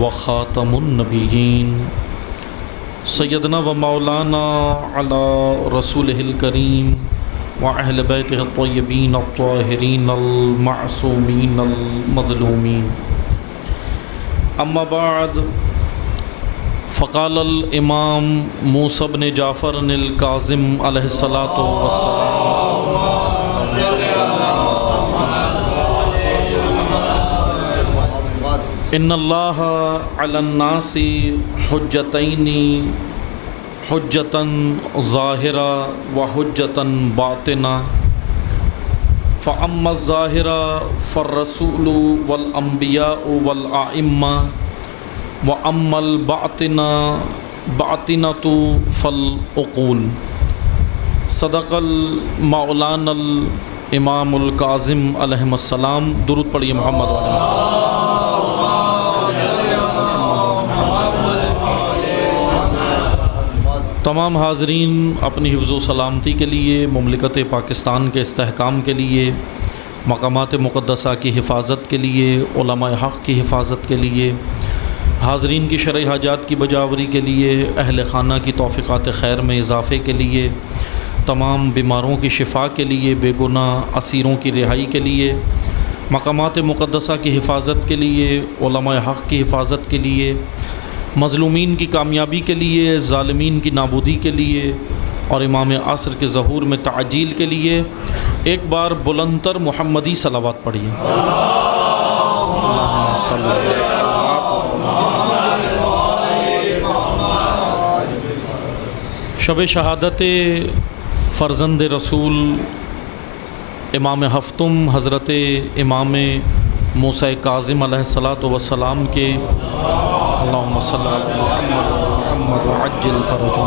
وخاتم النبیین سیدنا و مولانا علی رسولہ الکریم وأہل بیتہ الطیبین الطاہرین المعصومین المظلومین. اما بعد فقال الامام موسیٰ بن جعفر الکاظم علیہ الصلاۃ والسلام ان اللہ علی الناس حجتین حجتا ظاہرہ و حجتا باطنہ فاما الظاہرہ فالرسول والانبیاء والائمہ واما الباطنہ باطنۃ فالعقول. صدق مولانا الامام الکاظم علیہ السلام. درود پڑھیے محمد علیہ. تمام حاضرین اپنی حفظ و سلامتی کے لیے، مملکت پاکستان کے استحکام کے لیے، مقامات مقدسہ کی حفاظت کے لیے، علماء حق کی حفاظت کے لیے، حاضرین کی شرعی حاجات کی بجاوری کے لیے، اہل خانہ کی توفیقات خیر میں اضافے کے لیے، تمام بیماروں کی شفا کے لیے، بے گناہ اسیروں کی رہائی کے لیے، مقامات مقدسہ کی حفاظت کے لیے، علماء حق کی حفاظت کے لیے، مظلومین کی کامیابی کے لیے، ظالمین کی نابودی کے لیے اور امام عصر کے ظہور میں تعجیل کے لیے ایک بار بلندتر محمدی صلوات پڑھیے. شب شہادت فرزند رسول امام ہفتم حضرت امام موسیٰ کاظم علیہ الصلاۃ والسلام کے اللہم صلی علی محمد وعجل فرجہ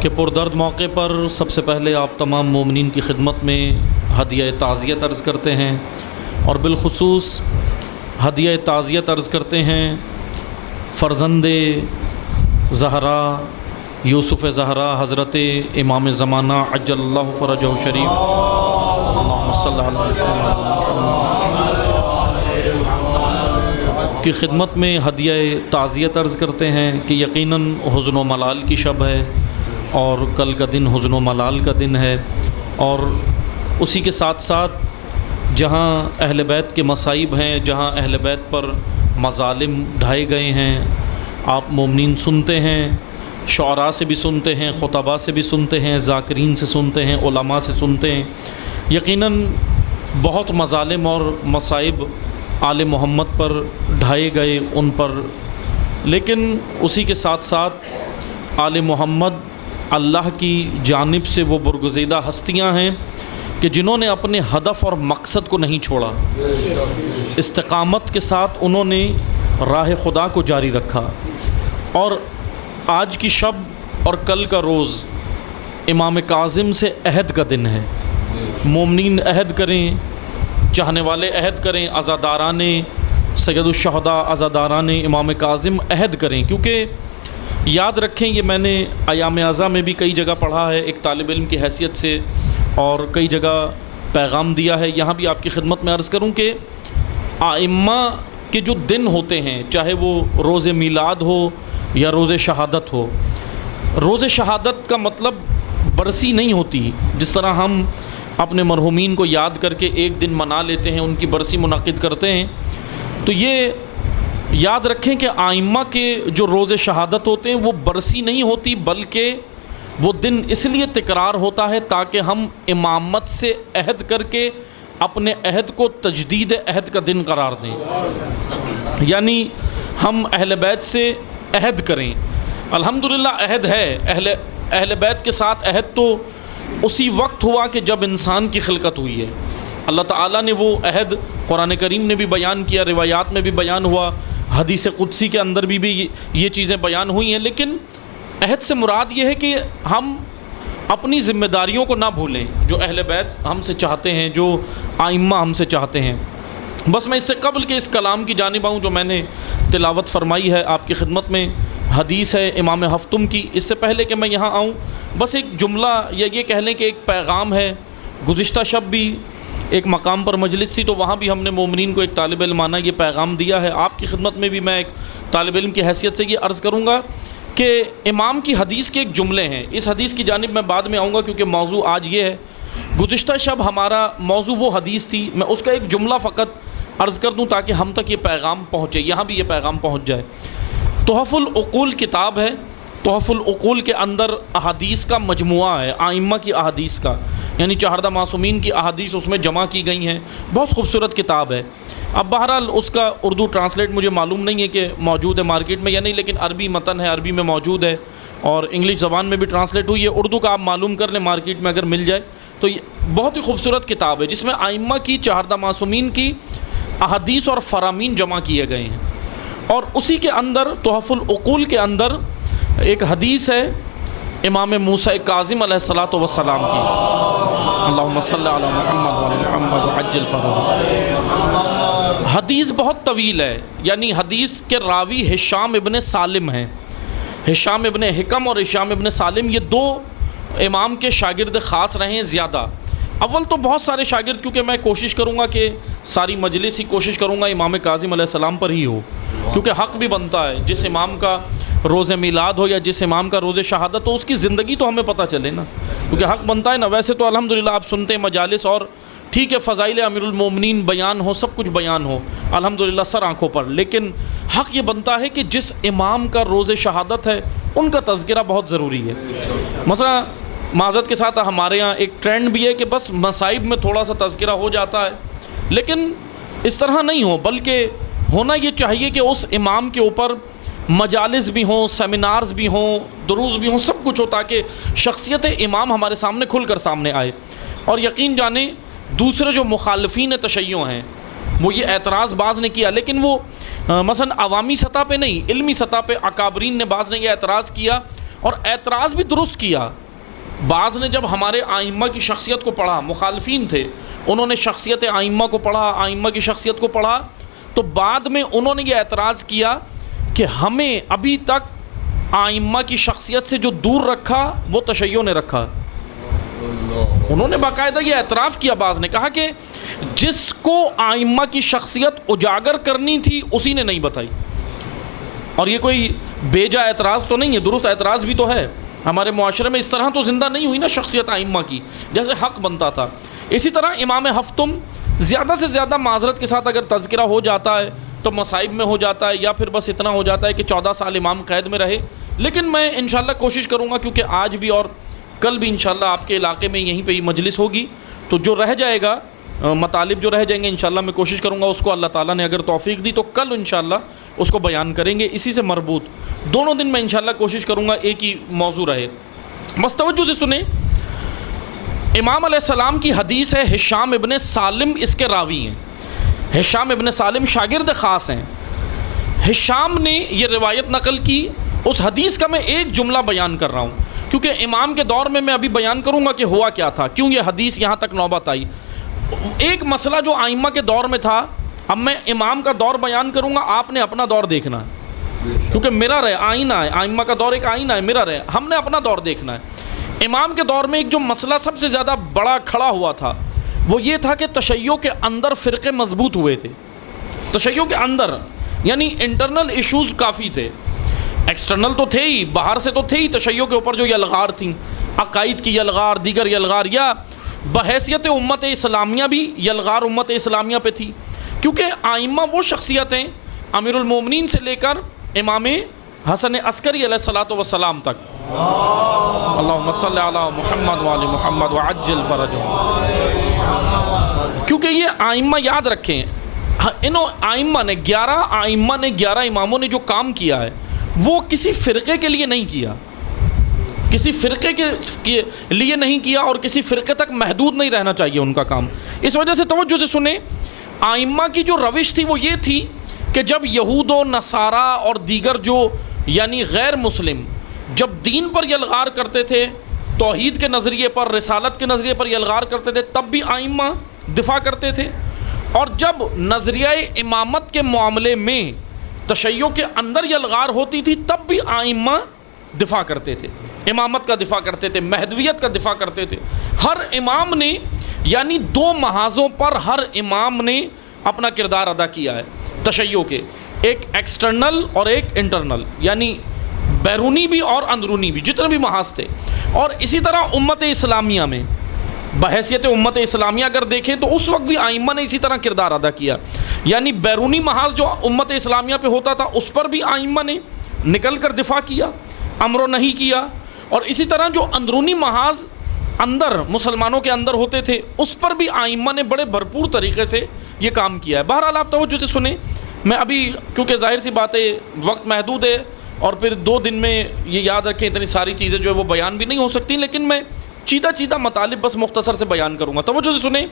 کے پردرد موقع پر سب سے پہلے آپ تمام مومنین کی خدمت میں ہدیہ تعزیت عرض کرتے ہیں، اور بالخصوص ہدیہ تعزیت عرض کرتے ہیں فرزند زہرا یوسف زہرا حضرت امام زمانہ عجل اللہ فرجہ شریف. اللہم صلی علی محمد کی خدمت میں ہدیہ تعزیت عرض کرتے ہیں کہ یقیناً حزن و ملال کی شب ہے، اور کل کا دن حزن و ملال کا دن ہے، اور اسی کے ساتھ ساتھ جہاں اہل بیت کے مصائب ہیں، جہاں اہل بیت پر مظالم ڈھائے گئے ہیں، آپ مومنین سنتے ہیں، شعراء سے بھی سنتے ہیں، خطباء سے بھی سنتے ہیں، ذاکرین سے سنتے ہیں، علماء سے سنتے ہیں. یقیناً بہت مظالم اور مصائب آل محمد پر ڈھائے گئے ان پر، لیکن اسی کے ساتھ ساتھ آل محمد اللہ کی جانب سے وہ برگزیدہ ہستیاں ہیں کہ جنہوں نے اپنے ہدف اور مقصد کو نہیں چھوڑا، استقامت کے ساتھ انہوں نے راہ خدا کو جاری رکھا. اور آج کی شب اور کل کا روز امام کاظم سے عہد کا دن ہے. مومنین عہد کریں، چاہنے والے عہد کریں، عزاداران سید الشہداء، عزاداران امام کاظم عہد کریں، کیونکہ یاد رکھیں یہ میں نے ایام اعزا میں بھی کئی جگہ پڑھا ہے ایک طالب علم کی حیثیت سے، اور کئی جگہ پیغام دیا ہے. یہاں بھی آپ کی خدمت میں عرض کروں کہ ائمہ کے جو دن ہوتے ہیں، چاہے وہ روز میلاد ہو یا روز شہادت ہو، روز شہادت کا مطلب برسی نہیں ہوتی. جس طرح ہم اپنے مرحومین کو یاد کر کے ایک دن منا لیتے ہیں، ان کی برسی منعقد کرتے ہیں، تو یہ یاد رکھیں کہ ائمہ کے جو روز شہادت ہوتے ہیں وہ برسی نہیں ہوتی، بلکہ وہ دن اس لیے تکرار ہوتا ہے تاکہ ہم امامت سے عہد کر کے اپنے عہد کو تجدید عہد کا دن قرار دیں. یعنی ہم اہل بیت سے عہد کریں. الحمدللہ عہد ہے، اہل بیت کے ساتھ عہد تو اسی وقت ہوا کہ جب انسان کی خلقت ہوئی ہے. اللہ تعالیٰ نے وہ عہد قرآن کریم نے بھی بیان کیا، روایات میں بھی بیان ہوا، حدیث قدسی کے اندر بھی یہ چیزیں بیان ہوئی ہیں. لیکن عہد سے مراد یہ ہے کہ ہم اپنی ذمہ داریوں کو نہ بھولیں جو اہل بیت ہم سے چاہتے ہیں، جو ائمہ ہم سے چاہتے ہیں. بس میں اس سے قبل کہ اس کلام کی جانب آؤں جو میں نے تلاوت فرمائی ہے آپ کی خدمت میں، حدیث ہے امام ہفتم کی، اس سے پہلے کہ میں یہاں آؤں بس ایک جملہ یا یہ کہہ لیں کہ ایک پیغام ہے. گزشتہ شب بھی ایک مقام پر مجلس تھی تو وہاں بھی ہم نے مومنین کو ایک طالب علمانہ یہ پیغام دیا ہے. آپ کی خدمت میں بھی میں ایک طالب علم کی حیثیت سے یہ عرض کروں گا کہ امام کی حدیث کے ایک جملے ہیں، اس حدیث کی جانب میں بعد میں آؤں گا کیونکہ موضوع آج یہ ہے۔ گزشتہ شب ہمارا موضوع وہ حدیث تھی، میں اس کا ایک جملہ فقط عرض کر دوں تاکہ ہم تک یہ پیغام پہنچے، یہاں بھی یہ پیغام پہنچ جائے۔ تحف العقول کتاب ہے، تحف العقول کے اندر احادیث کا مجموعہ ہے، ائمہ کی احادیث کا، یعنی چہاردہ معصومین کی احادیث اس میں جمع کی گئی ہیں، بہت خوبصورت کتاب ہے۔ اب بہرحال اس کا اردو ٹرانسلیٹ مجھے معلوم نہیں ہے کہ موجود ہے مارکیٹ میں یا نہیں، لیکن عربی متن ہے، عربی میں موجود ہے اور انگلش زبان میں بھی ٹرانسلیٹ ہوئی ہے۔ اردو کا آپ معلوم کر لیں مارکیٹ میں اگر مل جائے تو یہ بہت ہی خوبصورت کتاب ہے جس میں ائمہ کی چہاردہ معصومین کی احادیث اور فرامین جمع کیے گئے ہیں۔ اور اسی کے اندر تحف العقول کے اندر ایک حدیث ہے امام موسیٰ کاظم علیہ الصلاۃ والسلام کی، اللہم صلی علی محمد وعلی محمد وعجل فرجہ۔ حدیث بہت طویل ہے، یعنی حدیث کے راوی ہشام ابن سالم ہیں، ہشام ابن حکم اور ہشام ابن سالم، یہ دو امام کے شاگرد خاص رہے ہیں زیادہ۔ اول تو بہت سارے شاگرد، کیونکہ میں کوشش کروں گا کہ ساری مجلس ہی کوشش کروں گا امام کاظم علیہ السلام پر ہی ہو، کیونکہ حق بھی بنتا ہے جس امام کا روز میلاد ہو یا جس امام کا روز شہادت ہو اس کی زندگی تو ہمیں پتہ چلے نا، کیونکہ حق بنتا ہے نا۔ ویسے تو الحمدللہ آپ سنتے ہیں مجالس اور ٹھیک ہے فضائل امیر المومنین بیان ہو، سب کچھ بیان ہو الحمدللہ سر آنکھوں پر، لیکن حق یہ بنتا ہے کہ جس امام کا روز شہادت ہے ان کا تذکرہ بہت ضروری ہے۔ مثلا معذرت کے ساتھ ہمارے ہاں ایک ٹرینڈ بھی ہے کہ بس مصائب میں تھوڑا سا تذکرہ ہو جاتا ہے، لیکن اس طرح نہیں ہو، بلکہ ہونا یہ چاہیے کہ اس امام کے اوپر مجالس بھی ہوں، سیمینارز بھی ہوں، دروس بھی ہوں، سب کچھ ہو تاکہ شخصیت امام ہمارے سامنے کھل کر سامنے آئے۔ اور یقین جانیں دوسرے جو مخالفین تشیع ہیں وہ یہ اعتراض بعض نے کیا، لیکن وہ مثلا عوامی سطح پہ نہیں، علمی سطح پہ اکابرین نے بعض نے یہ اعتراض کیا اور اعتراض بھی درست کیا۔ بعض نے جب ہمارے ائمہ کی شخصیت کو پڑھا، مخالفین تھے، انہوں نے شخصیت ائمہ کو پڑھا، ائمہ کی شخصیت کو پڑھا، تو بعد میں انہوں نے یہ اعتراض کیا کہ ہمیں ابھی تک ائمہ کی شخصیت سے جو دور رکھا وہ تشیع نے رکھا۔ انہوں نے باقاعدہ یہ اعتراف کیا، بعض نے کہا کہ جس کو ائمہ کی شخصیت اجاگر کرنی تھی اسی نے نہیں بتائی۔ اور یہ کوئی بیجا اعتراض تو نہیں ہے، درست اعتراض بھی تو ہے۔ ہمارے معاشرے میں اس طرح تو زندہ نہیں ہوئی نا شخصیت ائمہ کی جیسے حق بنتا تھا۔ اسی طرح امام ہفتم زیادہ سے زیادہ معذرت کے ساتھ اگر تذکرہ ہو جاتا ہے تو مصائب میں ہو جاتا ہے، یا پھر بس اتنا ہو جاتا ہے کہ 14 سال امام قید میں رہے۔ لیکن میں انشاءاللہ کوشش کروں گا، کیونکہ آج بھی اور کل بھی انشاءاللہ آپ کے علاقے میں یہیں پہ ہی مجلس ہوگی، تو جو رہ جائے گا مطالب جو رہ جائیں گے انشاءاللہ میں کوشش کروں گا اس کو اللہ تعالیٰ نے اگر توفیق دی تو کل انشاءاللہ اس کو بیان کریں گے۔ اسی سے مربوط دونوں دن میں انشاءاللہ کوشش کروں گا ایک ہی موضوع رہے۔ بس توجہ سے سنیں، امام علیہ السلام کی حدیث ہے، ہشام ابن سالم اس کے راوی ہیں۔ ہشام ابن سالم شاگرد خاص ہیں۔ ہشام نے یہ روایت نقل کی، اس حدیث کا میں ایک جملہ بیان کر رہا ہوں کیونکہ امام کے دور میں ابھی بیان کروں گا کہ ہوا کیا تھا، کیوں یہ حدیث یہاں تک نوبت آئی۔ ایک مسئلہ جو ائمہ کے دور میں تھا، اب میں امام کا دور بیان کروں گا، آپ نے اپنا دور دیکھنا ہے، کیونکہ مرر ہے، آئینہ ہے، ائمہ کا دور ایک آئینہ ہے، مرر ہے، ہم نے اپنا دور دیکھنا ہے۔ امام کے دور میں ایک جو مسئلہ سب سے زیادہ بڑا کھڑا ہوا تھا وہ یہ تھا کہ تشیع کے اندر فرقے مضبوط ہوئے تھے۔ تشیع کے اندر یعنی انٹرنل ایشوز کافی تھے، ایکسٹرنل تو تھے ہی، باہر سے تو تھے ہی، تشیع کے اوپر جو یلغار تھیں، عقائد کی یلغار، دیگر یلغار، یا بحیثیت امت اسلامیہ بھی یلغار امت اسلامیہ پہ تھی، کیونکہ ائمہ وہ شخصیتیں امیر المومنین سے لے کر امام حسن عسکری علیہ الصلاۃ والسلام تک، اللہم صلی علی محمد وعلی محمد وعجل فرجہ، کیونکہ یہ ائمہ یاد رکھیں، انہوں ائمہ نے 11 اماموں نے جو کام کیا ہے وہ کسی فرقے کے لیے نہیں کیا، کسی فرقے کے لیے نہیں کیا، اور کسی فرقے تک محدود نہیں رہنا چاہیے ان کا کام۔ اس وجہ سے توجہ سے سنیں، ائمہ کی جو روش تھی وہ یہ تھی کہ جب یہود و نصارہ اور دیگر جو یعنی غیر مسلم جب دین پر یلغار کرتے تھے، توحید کے نظریے پر، رسالت کے نظریے پر یلغار کرتے تھے، تب بھی ائمہ دفاع کرتے تھے، اور جب نظریہ امامت کے معاملے میں تشیع کے اندر یلغار ہوتی تھی تب بھی ائمہ دفاع کرتے تھے، امامت کا دفاع کرتے تھے، مہدویت کا دفاع کرتے تھے۔ ہر امام نے یعنی 2 محاذوں پر ہر امام نے اپنا کردار ادا کیا ہے تشیع کے۔ ایک ایکسٹرنل اور ایک انٹرنل، یعنی بیرونی بھی اور اندرونی بھی، جتنے بھی محاذ تھے. اور اسی طرح امت اسلامیہ میں بحیثیت امت اسلامیہ اگر دیکھیں تو اس وقت بھی ائمہ نے اسی طرح کردار ادا کیا. یعنی بیرونی محاذ جو امت اسلامیہ پہ ہوتا تھا اس پر بھی ائمہ نے نکل کر دفاع کیا، امر و نہی کیا. اور اسی طرح جو اندرونی محاذ اندر مسلمانوں کے اندر ہوتے تھے اس پر بھی ائمہ نے بڑے بھرپور طریقے سے یہ کام کیا ہے. بہرحال آپ توجہ سے سنیں، میں ابھی کیونکہ ظاہر سی بات ہے وقت محدود ہے اور پھر 2 دن میں یہ یاد رکھیں اتنی ساری چیزیں جو ہے وہ بیان بھی نہیں ہو سکتی، لیکن میں چیدہ مطالب بس مختصر سے بیان کروں گا. توجہ سے سنیں،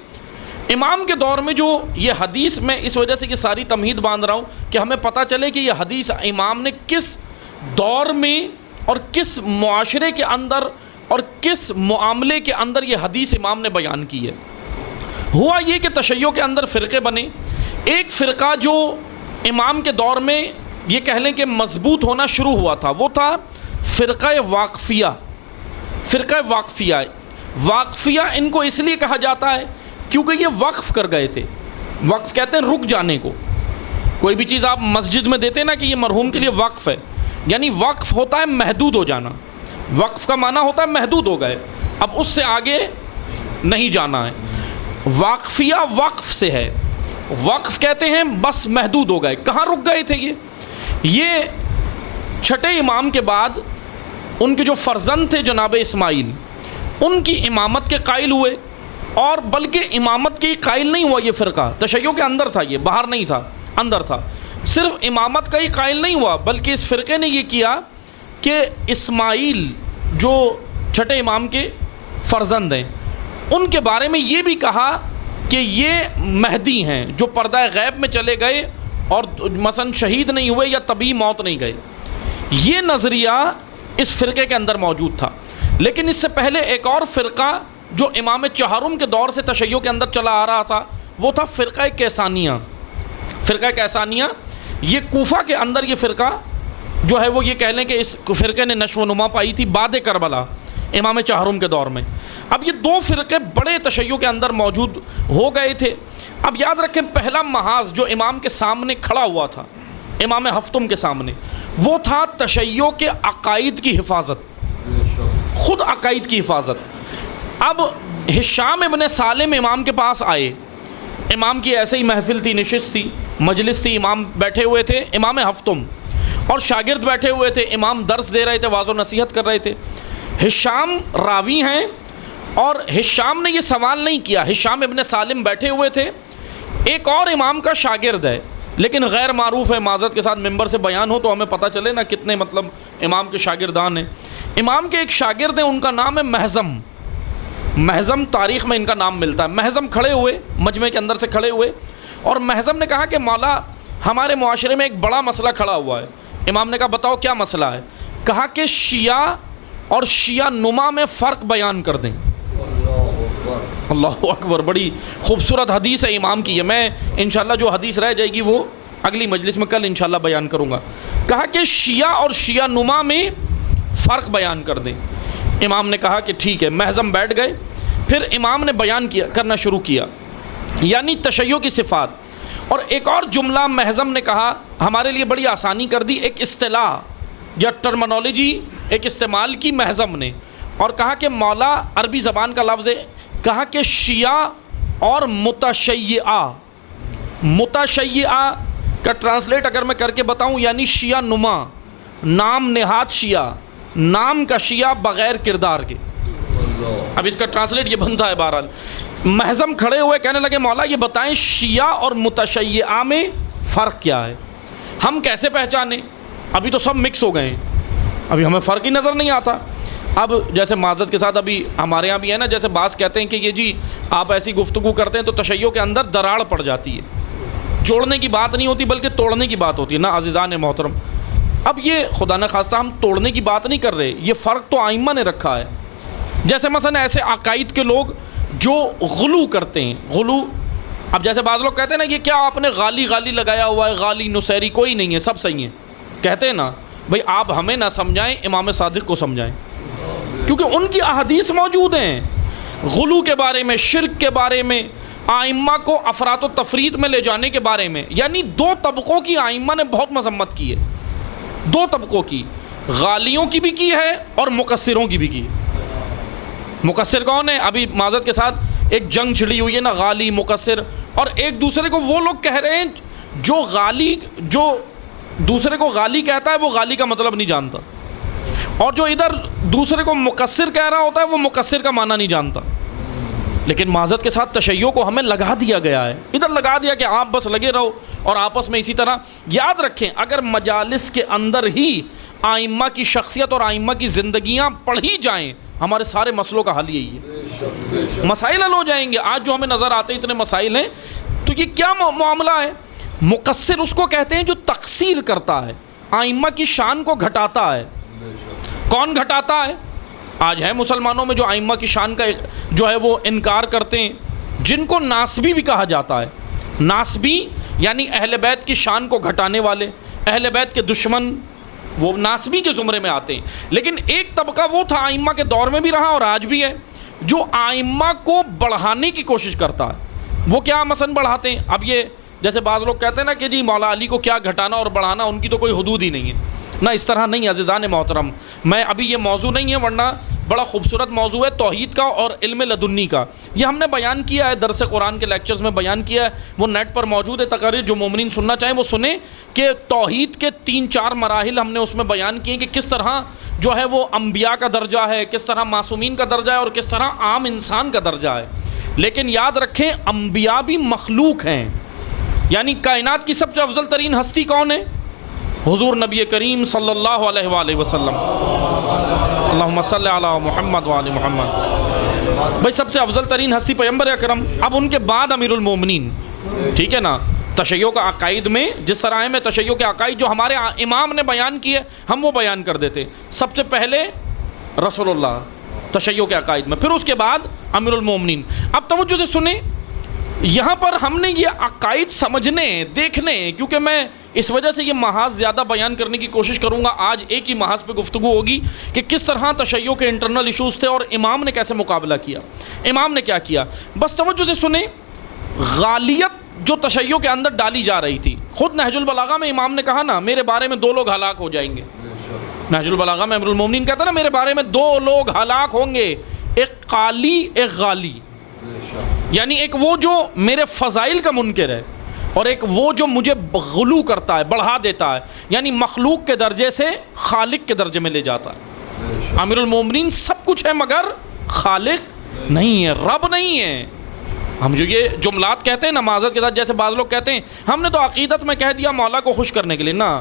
امام کے دور میں جو یہ حدیث، میں اس وجہ سے یہ ساری تمہید باندھ رہا ہوں کہ ہمیں پتہ چلے کہ یہ حدیث امام نے کس دور میں اور کس معاشرے کے اندر اور کس معاملے کے اندر یہ حدیث امام نے بیان کی ہے. ہوا یہ کہ تشیع کے اندر فرقے بنے. ایک فرقہ جو امام کے دور میں یہ کہہ لیں کہ مضبوط ہونا شروع ہوا تھا وہ تھا فرقہ واقفیہ. فرقہ واقفیہ، واقفیہ ان کو اس لیے کہا جاتا ہے کیونکہ یہ وقف کر گئے تھے. وقف کہتے ہیں رک جانے کو. کوئی بھی چیز آپ مسجد میں دیتے ہیں نا کہ یہ مرحوم کے لیے وقف ہے، یعنی وقف ہوتا ہے محدود ہو جانا. وقف کا معنی ہوتا ہے محدود ہو گئے، اب اس سے آگے نہیں جانا ہے. واقفیہ وقف سے ہے. وقف کہتے ہیں بس محدود ہو گئے. کہاں رک گئے تھے یہ چھٹے امام کے بعد ان کے جو فرزند تھے جناب اسماعیل، ان کی امامت کے قائل ہوئے. اور بلکہ امامت کے قائل نہیں ہوا یہ فرقہ، تشیع کے اندر تھا، یہ باہر نہیں تھا، اندر تھا. صرف امامت کا ہی قائل نہیں ہوا بلکہ اس فرقے نے یہ کیا کہ اسماعیل جو چھٹے امام کے فرزند ہیں ان کے بارے میں یہ بھی کہا کہ یہ مہدی ہیں جو پردہ غیب میں چلے گئے اور مثلا شہید نہیں ہوئے یا طبی موت نہیں گئے. یہ نظریہ اس فرقے کے اندر موجود تھا. لیکن اس سے پہلے ایک اور فرقہ جو امام چہارم کے دور سے تشیع کے اندر چلا آ رہا تھا وہ تھا فرقہ کیسانیہ. فرقہ کیسانیہ یہ کوفہ کے اندر یہ فرقہ جو ہے وہ یہ کہہ لیں کہ اس فرقے نے نشو و نما پائی تھی بعد کربلا امام چہارم کے دور میں. اب یہ 2 فرقے بڑے تشیع کے اندر موجود ہو گئے تھے. اب یاد رکھیں پہلا محاذ جو امام کے سامنے کھڑا ہوا تھا امام ہفتم کے سامنے وہ تھا تشیع کے عقائد کی حفاظت، خود عقائد کی حفاظت. اب ہشام ابن سالم امام کے پاس آئے، امام کی ایسے ہی محفل تھی، نشست تھی، مجلس تھی، امام بیٹھے ہوئے تھے، امام ہفتم اور شاگرد بیٹھے ہوئے تھے، امام درس دے رہے تھے، واعظ و نصیحت کر رہے تھے. ہشام راوی ہیں اور ہشام نے یہ سوال نہیں کیا. ہشام ابن سالم بیٹھے ہوئے تھے، ایک اور امام کا شاگرد ہے لیکن غیر معروف ہے، معذرت کے ساتھ ممبر سے بیان ہو تو ہمیں پتہ چلے نا کتنے مطلب امام کے شاگردان ہیں. امام کے ایک شاگرد ہیں، ان کا نام ہے محزم. محزم تاریخ میں ان کا نام ملتا ہے. محزم کھڑے ہوئے، مجمع کے اندر سے کھڑے ہوئے اور محزم نے کہا کہ مولا ہمارے معاشرے میں ایک بڑا مسئلہ کھڑا ہوا ہے. امام نے کہا بتاؤ کیا مسئلہ ہے؟ کہا کہ شیعہ اور شیعہ نما میں فرق بیان کر دیں. اللہ اکبر، بڑی خوبصورت حدیث ہے امام کی. یہ میں انشاءاللہ جو حدیث رہ جائے گی وہ اگلی مجلس میں کل انشاءاللہ بیان کروں گا. کہا کہ شیعہ اور شیعہ نما میں فرق بیان کر دیں. امام نے کہا کہ ٹھیک ہے. محزم بیٹھ گئے، پھر امام نے بیان کرنا شروع کیا یعنی تشیع کی صفات. اور ایک اور جملہ محزم نے کہا، ہمارے لیے بڑی آسانی کر دی، ایک اصطلاح یا ٹرمنالوجی ایک استعمال کی محزم نے اور کہا کہ مولا عربی زبان کا لفظ ہے، کہا کہ شیعہ اور متشیعہ. متشیعہ کا ٹرانسلیٹ اگر میں کر کے بتاؤں یعنی شیعہ نما، نام نہاد شیعہ، نام کا شیعہ بغیر کردار کے. اب اس کا ٹرانسلیٹ یہ بنتا ہے. بہرحال محزم کھڑے ہوئے کہنے لگے مولا یہ بتائیں شیعہ اور متشیعہ میں فرق کیا ہے؟ ہم کیسے پہچانیں؟ ابھی تو سب مکس ہو گئے ہیں، ابھی ہمیں فرق ہی نظر نہیں آتا. اب جیسے معذرت کے ساتھ ابھی ہمارے ہاں بھی ہے نا، جیسے بعض کہتے ہیں کہ یہ جی آپ ایسی گفتگو کرتے ہیں تو تشیع کے اندر دراڑ پڑ جاتی ہے. جوڑنے کی بات نہیں ہوتی بلکہ توڑنے کی بات ہوتی ہے نا عزیزان محترم. اب یہ خدا نخواستہ ہم توڑنے کی بات نہیں کر رہے، یہ فرق تو ائمہ نے رکھا ہے. جیسے مثلا ایسے عقائد کے لوگ جو غلو کرتے ہیں، غلو. اب جیسے بعض لوگ کہتے ہیں نا یہ کیا آپ نے غالی لگایا ہوا ہے، غالی نصیری کوئی نہیں ہے، سب صحیح ہیں. کہتے ہیں نا بھئی آپ ہمیں نہ سمجھائیں، امام صادق کو سمجھائیں کیونکہ ان کی احادیث موجود ہیں غلو کے بارے میں، شرک کے بارے میں، آئمہ کو افراط و تفریط میں لے جانے کے بارے میں، یعنی دو طبقوں کی آئمہ نے بہت مذمت کی ہے، دو طبقوں کی، غالیوں کی بھی کی ہے اور مقصروں کی بھی کی۔ مقصر کون ہے؟ ابھی معذرت کے ساتھ ایک جنگ چھڑی ہوئی ہے نا، غالی مقصر، اور ایک دوسرے کو وہ لوگ کہہ رہے ہیں جو دوسرے کو غالی کہتا ہے وہ غالی کا مطلب نہیں جانتا، اور جو ادھر دوسرے کو مقصر کہہ رہا ہوتا ہے وہ مقصر کا معنی نہیں جانتا۔ لیکن معذرت کے ساتھ تشیع کو ہمیں لگا دیا گیا ہے، ادھر لگا دیا کہ آپ بس لگے رہو اور آپس میں اسی طرح۔ یاد رکھیں اگر مجالس کے اندر ہی آئمہ کی شخصیت اور آئمہ کی زندگیاں پڑھی جائیں، ہمارے سارے مسئلوں کا حل یہی ہے، مسائل حل ہو جائیں گے۔ آج جو ہمیں نظر آتے ہیں اتنے مسائل ہیں، تو یہ کیا معاملہ ہے؟ مقصر اس کو کہتے ہیں جو تقصیر کرتا ہے، آئمہ کی شان کو گھٹاتا ہے۔ کون گھٹاتا ہے؟ آج ہے مسلمانوں میں جو آئمہ کی شان کا جو ہے وہ انکار کرتے ہیں، جن کو ناسبی بھی کہا جاتا ہے۔ ناسبی یعنی اہل بیت کی شان کو گھٹانے والے، اہل بیت کے دشمن، وہ ناسبی کے زمرے میں آتے ہیں۔ لیکن ایک طبقہ وہ تھا آئمہ کے دور میں بھی رہا اور آج بھی ہے، جو آئمہ کو بڑھانے کی کوشش کرتا ہے۔ وہ کیا مثلا بڑھاتے ہیں؟ اب یہ جیسے بعض لوگ کہتے ہیں نا کہ جی مولا علی کو کیا گھٹانا اور بڑھانا، ان کی تو کوئی حدود ہی نہیں ہے۔ نہ اس طرح نہیں عزیزان محترم، میں ابھی یہ موضوع نہیں ہے، ورنہ بڑا خوبصورت موضوع ہے توحید کا اور علم لدنی کا۔ یہ ہم نے بیان کیا ہے درس قرآن کے لیکچرز میں بیان کیا ہے، وہ نیٹ پر موجود ہے تقاریر، جو مومنین سننا چاہیں وہ سنیں، کہ توحید کے 3-4 مراحل ہم نے اس میں بیان کیے کہ کس طرح جو ہے وہ انبیاء کا درجہ ہے، کس طرح معصومین کا درجہ ہے اور کس طرح عام انسان کا درجہ ہے۔ لیکن یاد رکھیں انبیاء بھی مخلوق ہیں، یعنی کائنات کی سب سے افضل ترین ہستی کون ہے؟ حضور نبی کریم صلی اللہ علیہ وآلہ وسلم، اللہم صلی علی محمد وآل محمد۔ بھائی سب سے افضل ترین ہستی پیغمبر اکرم، اب ان کے بعد امیر المومنین، ٹھیک ہے نا؟ تشیع کا عقائد میں جس طرح میں تشیع کے عقائد جو ہمارے امام نے بیان کیے ہم وہ بیان کر دیتے، سب سے پہلے رسول اللہ تشیع کے عقائد میں، پھر اس کے بعد امیر المومنین۔ اب توجہ سے سنیں، یہاں پر ہم نے یہ عقائد سمجھنے دیکھنے، کیونکہ میں اس وجہ سے یہ محاذ زیادہ بیان کرنے کی کوشش کروں گا، آج ایک ہی محاذ پہ گفتگو ہوگی کہ کس طرح تشیع کے انٹرنل ایشوز تھے اور امام نے کیسے مقابلہ کیا، امام نے کیا کیا۔ بس توجہ سے سنیں، غالیت جو تشیع کے اندر ڈالی جا رہی تھی، خود نہج البلاغہ میں امام نے کہا نا میرے بارے میں 2 لوگ ہلاک ہو جائیں گے۔ نہج البلاغہ میں امیر المومنین کہتا نا میرے بارے میں 2 لوگ ہلاک ہوں گے، ایک قالی ایک غالی، یعنی ایک وہ جو میرے فضائل کا منکر ہے اور ایک وہ جو مجھے غلو کرتا ہے، بڑھا دیتا ہے، یعنی مخلوق کے درجے سے خالق کے درجے میں لے جاتا ہے۔ امیر المومنین سب کچھ ہے مگر خالق نہیں ہے، رب نہیں ہے۔ ہم جو یہ جملات کہتے ہیں نا معذرت کے ساتھ، جیسے بعض لوگ کہتے ہیں ہم نے تو عقیدت میں کہہ دیا مولا کو خوش کرنے کے لیے، نا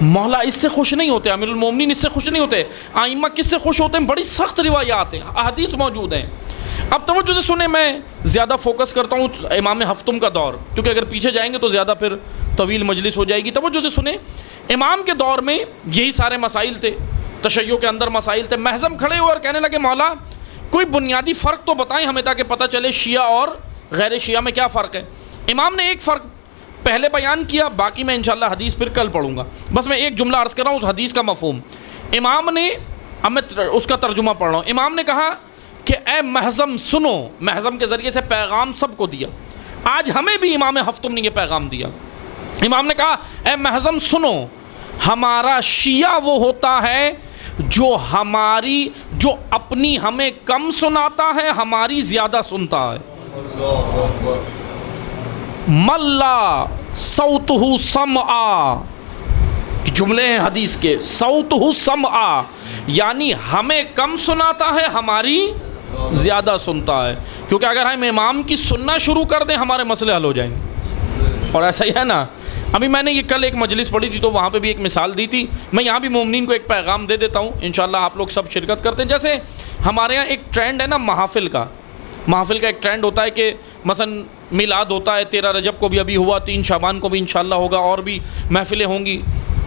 مولا اس سے خوش نہیں ہوتے، امیر المومنین اس سے خوش نہیں ہوتے۔ آئمہ کس سے خوش ہوتے ہیں؟ بڑی سخت روایات ہیں، احادیث موجود ہیں۔ اب توجہ سے سنیں، میں زیادہ فوکس کرتا ہوں امام ہفتم کا دور، کیونکہ اگر پیچھے جائیں گے تو زیادہ پھر طویل مجلس ہو جائے گی۔ توجہ سے سنیں، امام کے دور میں یہی سارے مسائل تھے، تشیع کے اندر مسائل تھے۔ محزم کھڑے ہوئے اور کہنے لگے مولا کوئی بنیادی فرق تو بتائیں ہمیں تاکہ پتہ چلے شیعہ اور غیر شیعہ میں کیا فرق ہے۔ امام نے ایک فرق پہلے بیان کیا، باقی میں انشاءاللہ حدیث پھر کل پڑھوں گا، بس میں ایک جملہ عرض کر رہا ہوں اس حدیث کا مفہوم۔ امام نے، اب میں اس کا ترجمہ پڑھ رہا ہوں، امام نے کہا کہ اے محزم سنو، محزم کے ذریعے سے پیغام سب کو دیا، آج ہمیں بھی امام ہفتم نے یہ پیغام دیا۔ امام نے کہا اے محزم سنو، ہمارا شیعہ وہ ہوتا ہے جو اپنی ہمیں کم سناتا ہے، ہماری زیادہ سنتا ہے۔ ملا صوتہ سمعا، جملے ہیں حدیث کے، صوتہ سمعا یعنی ہمیں کم سناتا ہے، ہماری زیادہ سنتا ہے۔ کیونکہ اگر ہم امام کی سننا شروع کر دیں ہمارے مسئلے حل ہو جائیں گے، اور ایسا ہی ہے نا۔ ابھی میں نے یہ کل ایک مجلس پڑھی تھی تو وہاں پہ بھی ایک مثال دی تھی، میں یہاں بھی مومنین کو ایک پیغام دے دیتا ہوں، انشاءاللہ آپ لوگ سب شرکت کرتے ہیں۔ جیسے ہمارے یہاں ایک ٹرینڈ ہے نا محافل کا ایک ٹرینڈ ہوتا ہے کہ مثلا میلاد ہوتا ہے 13 رجب کو بھی ابھی ہوا، 3 شعبان کو بھی انشاءاللہ ہوگا، اور بھی محفلیں ہوں گی۔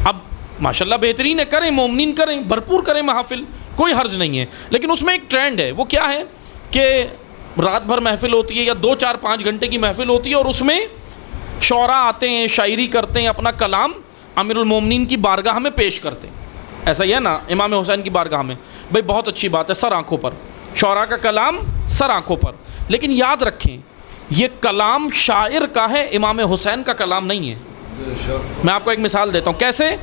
اب ماشاءاللہ بہترین ہے، کریں مومنین کریں، بھرپور کریں محافل، کوئی حرج نہیں ہے، لیکن اس میں ایک ٹرینڈ ہے، وہ کیا ہے کہ رات بھر محفل ہوتی ہے یا 2 4 5 گھنٹے کی محفل ہوتی ہے، اور اس میں شعراء آتے ہیں، شاعری کرتے ہیں، اپنا کلام امیر المومنین کی بارگاہ میں پیش کرتے ہیں۔ ایسا ہی ہے نا، امام حسین کی بارگاہ میں، بھائی بہت اچھی بات ہے، سر آنکھوں پر شعراء کا کلام، سر آنکھوں پر۔ لیکن یاد رکھیں یہ کلام شاعر کا ہے، امام حسین کا کلام نہیں ہے۔ میں آپ کو ایک مثال دیتا ہوں کیسے۔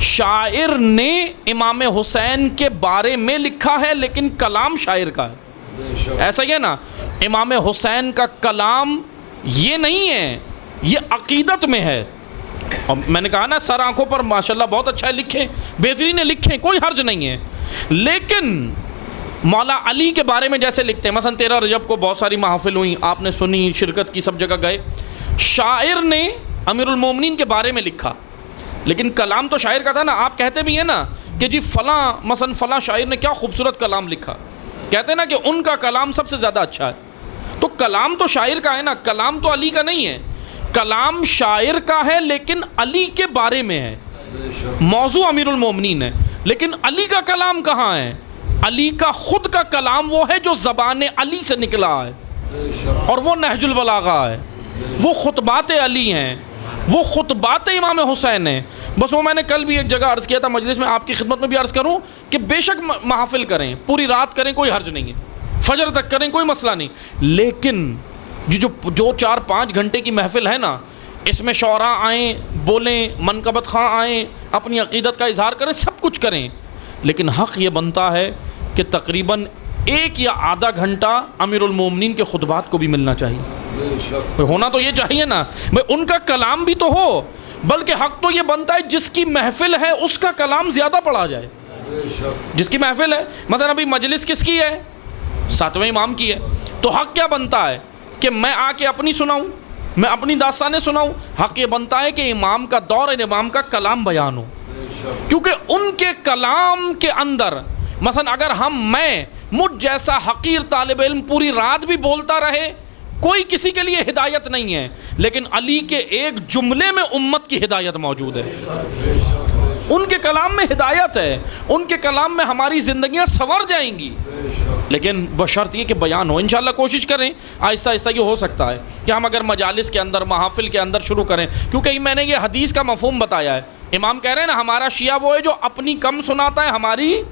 شاعر نے امام حسین کے بارے میں لکھا ہے لیکن کلام شاعر کا ہے، ایسا ہی ہے نا۔ امام حسین کا کلام یہ نہیں ہے، یہ عقیدت میں ہے۔ اور میں نے کہا نا سر آنکھوں پر ماشاءاللہ بہت اچھا ہے، لکھیں، بہترین ہے، لکھیں، کوئی حرج نہیں ہے۔ لیکن مولا علی کے بارے میں جیسے لکھتے ہیں، مثلا 13 رجب کو بہت ساری محافل ہوئیں، آپ نے سنی، شرکت کی، سب جگہ گئے، شاعر نے امیر المومنین کے بارے میں لکھا لیکن کلام تو شاعر کا تھا نا۔ آپ کہتے بھی ہیں نا کہ جی فلاں مثلا فلاں شاعر نے کیا خوبصورت کلام لکھا، کہتے ہیں نا کہ ان کا کلام سب سے زیادہ اچھا ہے، تو کلام تو شاعر کا ہے نا، کلام تو علی کا نہیں ہے۔ کلام شاعر کا ہے لیکن علی کے بارے میں ہے، موضوع امیر المومنین ہے، لیکن علی کا کلام کہاں ہے؟ علی کا خود کا کلام وہ ہے جو زبان علی سے نکلا ہے، اور وہ نہج البلاغہ ہے، وہ خطبات علی ہیں، وہ خطبات امام حسین ہیں۔ بس وہ میں نے کل بھی ایک جگہ عرض کیا تھا مجلس میں، آپ کی خدمت میں بھی عرض کروں کہ بے شک محافل کریں، پوری رات کریں، کوئی حرج نہیں ہے، فجر تک کریں، کوئی مسئلہ نہیں، لیکن جو 4-5 گھنٹے کی محفل ہے نا، اس میں شعراء آئیں، بولیں، منقبت خواں آئیں، اپنی عقیدت کا اظہار کریں، سب کچھ کریں، لیکن حق یہ بنتا ہے کہ تقریباً 1 یا آدھا گھنٹا امیر المومنین کے خطبات کو بھی ملنا چاہیے۔ ہونا تو یہ چاہیے نا بھائی، ان کا کلام بھی تو ہو، بلکہ حق تو یہ بنتا ہے جس کی محفل ہے اس کا کلام زیادہ پڑھا جائے۔ جس کی محفل ہے، مثلا ابھی مجلس کس کی ہے؟ 7ویں امام کی ہے، تو حق کیا بنتا ہے کہ میں آ کے اپنی سناؤں، میں اپنی داستانیں سناؤں؟ حق یہ بنتا ہے کہ امام کا دور اور امام کا کلام بیان ہو، کیونکہ ان کے کلام کے اندر مثلا اگر میں مجھ جیسا حقیر طالب علم پوری رات بھی بولتا رہے، کوئی کسی کے لیے ہدایت نہیں ہے، لیکن علی کے ایک جملے میں امت کی ہدایت موجود ہے۔ ان کے کلام میں ہدایت ہے، ان کے کلام میں ہماری زندگیاں سنور جائیں گی، لیکن بشرط یہ کہ بیان ہو۔ انشاءاللہ کوشش کریں، آہستہ آہستہ یہ ہو سکتا ہے کہ ہم اگر مجالس کے اندر، محافل کے اندر شروع کریں، کیونکہ میں نے یہ حدیث کا مفہوم بتایا ہے۔ امام کہہ رہے ہیں نا ہمارا شیعہ وہ ہے جو اپنی کم سناتا ہے، ہماری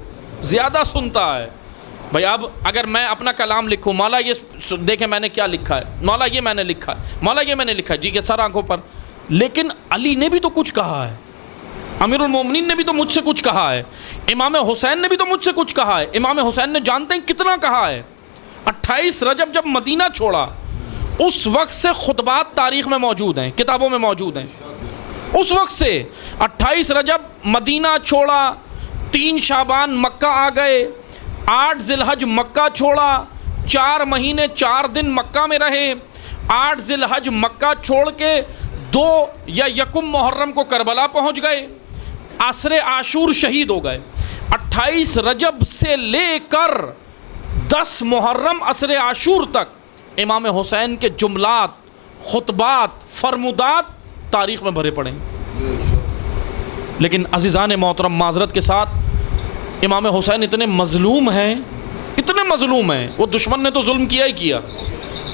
زیادہ سنتا ہے۔ بھائی اب اگر میں اپنا کلام لکھوں، مولا یہ دیکھیں میں نے کیا لکھا ہے، مولا یہ میں نے لکھا ہے، مولا یہ میں نے لکھا ہے، جی کہ سر آنکھوں پر، لیکن علی نے بھی تو کچھ کہا ہے، امیر المومنین نے بھی تو مجھ سے کچھ کہا ہے، امام حسین نے بھی تو مجھ سے کچھ کہا ہے۔ امام حسین نے جانتے ہیں کتنا کہا ہے؟ 28 رجب جب مدینہ چھوڑا اس وقت سے خطبات تاریخ میں موجود ہیں، کتابوں میں موجود ہیں، اس وقت سے 28 رجب مدینہ چھوڑا، 3 شعبان مکہ آ گئے، 8 ذی الحج مکہ چھوڑا، 4 مہینے 4 دن مکہ میں رہے، 8 ذی الحج مکہ چھوڑ کے 2 یا 1 محرم کو کربلا پہنچ گئے، عصر عاشور شہید ہو گئے۔ 28 رجب سے لے کر 10 محرم عصر عاشور تک امام حسین کے جملات، خطبات، فرمودات تاریخ میں بھرے پڑے ہیں۔ لیکن عزیزان محترم، معذرت کے ساتھ امام حسین اتنے مظلوم ہیں، اتنے مظلوم ہیں، وہ دشمن نے تو ظلم کیا ہی کیا،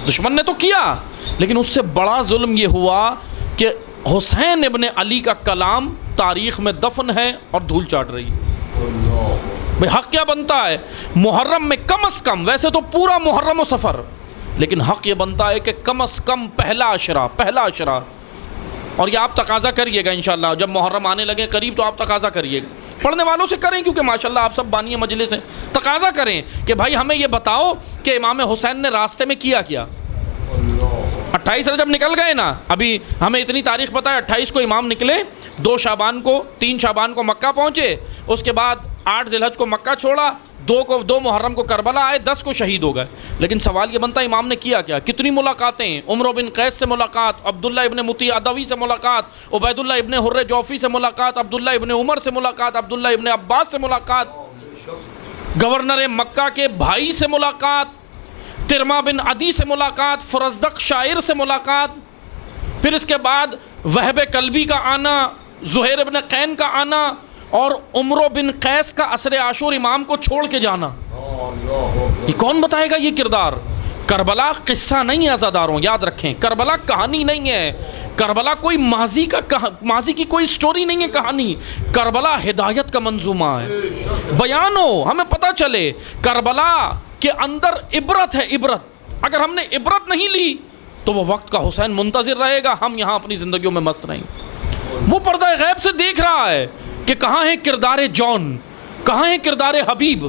دشمن نے تو کیا، لیکن اس سے بڑا ظلم یہ ہوا کہ حسین ابن علی کا کلام تاریخ میں دفن ہے اور دھول چاٹ رہی ہے۔ بھئی حق کیا بنتا ہے؟ محرم میں کم از کم، ویسے تو پورا محرم و سفر، لیکن حق یہ بنتا ہے کہ کم از کم پہلا عشرہ، اور یہ آپ تقاضا کریے گا انشاءاللہ، جب محرم آنے لگے قریب تو آپ تقاضا کریے گا، پڑھنے والوں سے کریں، کیونکہ ماشاءاللہ آپ سب بانی مجلس ہیں، تقاضا کریں کہ بھائی ہمیں یہ بتاؤ کہ امام حسین نے راستے میں کیا 28 رجب نکل گئے نا، ابھی ہمیں اتنی تاریخ پتہ ہے، 28 کو امام نکلے، 3 شعبان کو مکہ پہنچے، اس کے بعد 8 ذی الحج کو مکہ چھوڑا، 2 محرم کو کربلا آئے، 10 کو شہید ہو گئے۔ لیکن سوال یہ بنتا ہے امام نے کیا کیا؟ کتنی ملاقاتیں؟ عمرو بن قیس سے ملاقات، عبداللہ ابن مطیع ادوی سے ملاقات، عبید اللہ ابن حر جوفی سے ملاقات، عبداللہ ابن عمر سے ملاقات، عبداللہ ابن عباس سے ملاقات، گورنر مکہ کے بھائی سے ملاقات، ترما بن عدی سے ملاقات، فرزدق شاعر سے ملاقات، پھر اس کے بعد وہب کلبی کا آنا، زہیر ابن قین کا آنا، اور عمرو بن قیس کا عصر عاشور امام کو چھوڑ کے جانا۔ یہ کون بتائے گا یہ کردار؟ کربلا قصہ نہیں ہے عزاداروں، یاد رکھیں، کربلا کہانی نہیں ہے، کربلا کوئی ماضی کی کوئی سٹوری نہیں ہے، کہانی، کربلا ہدایت کا منظومہ ہے، بیان ہو، ہمیں پتہ چلے کربلا کے اندر عبرت ہے، عبرت، اگر ہم نے عبرت نہیں لی تو وہ وقت کا حسین منتظر رہے گا، ہم یہاں اپنی زندگیوں میں مست رہیں گے۔ وہ پردہ غیب سے دیکھ رہا ہے کہ کہاں ہے کردار جون، کہاں ہے کردار حبیب،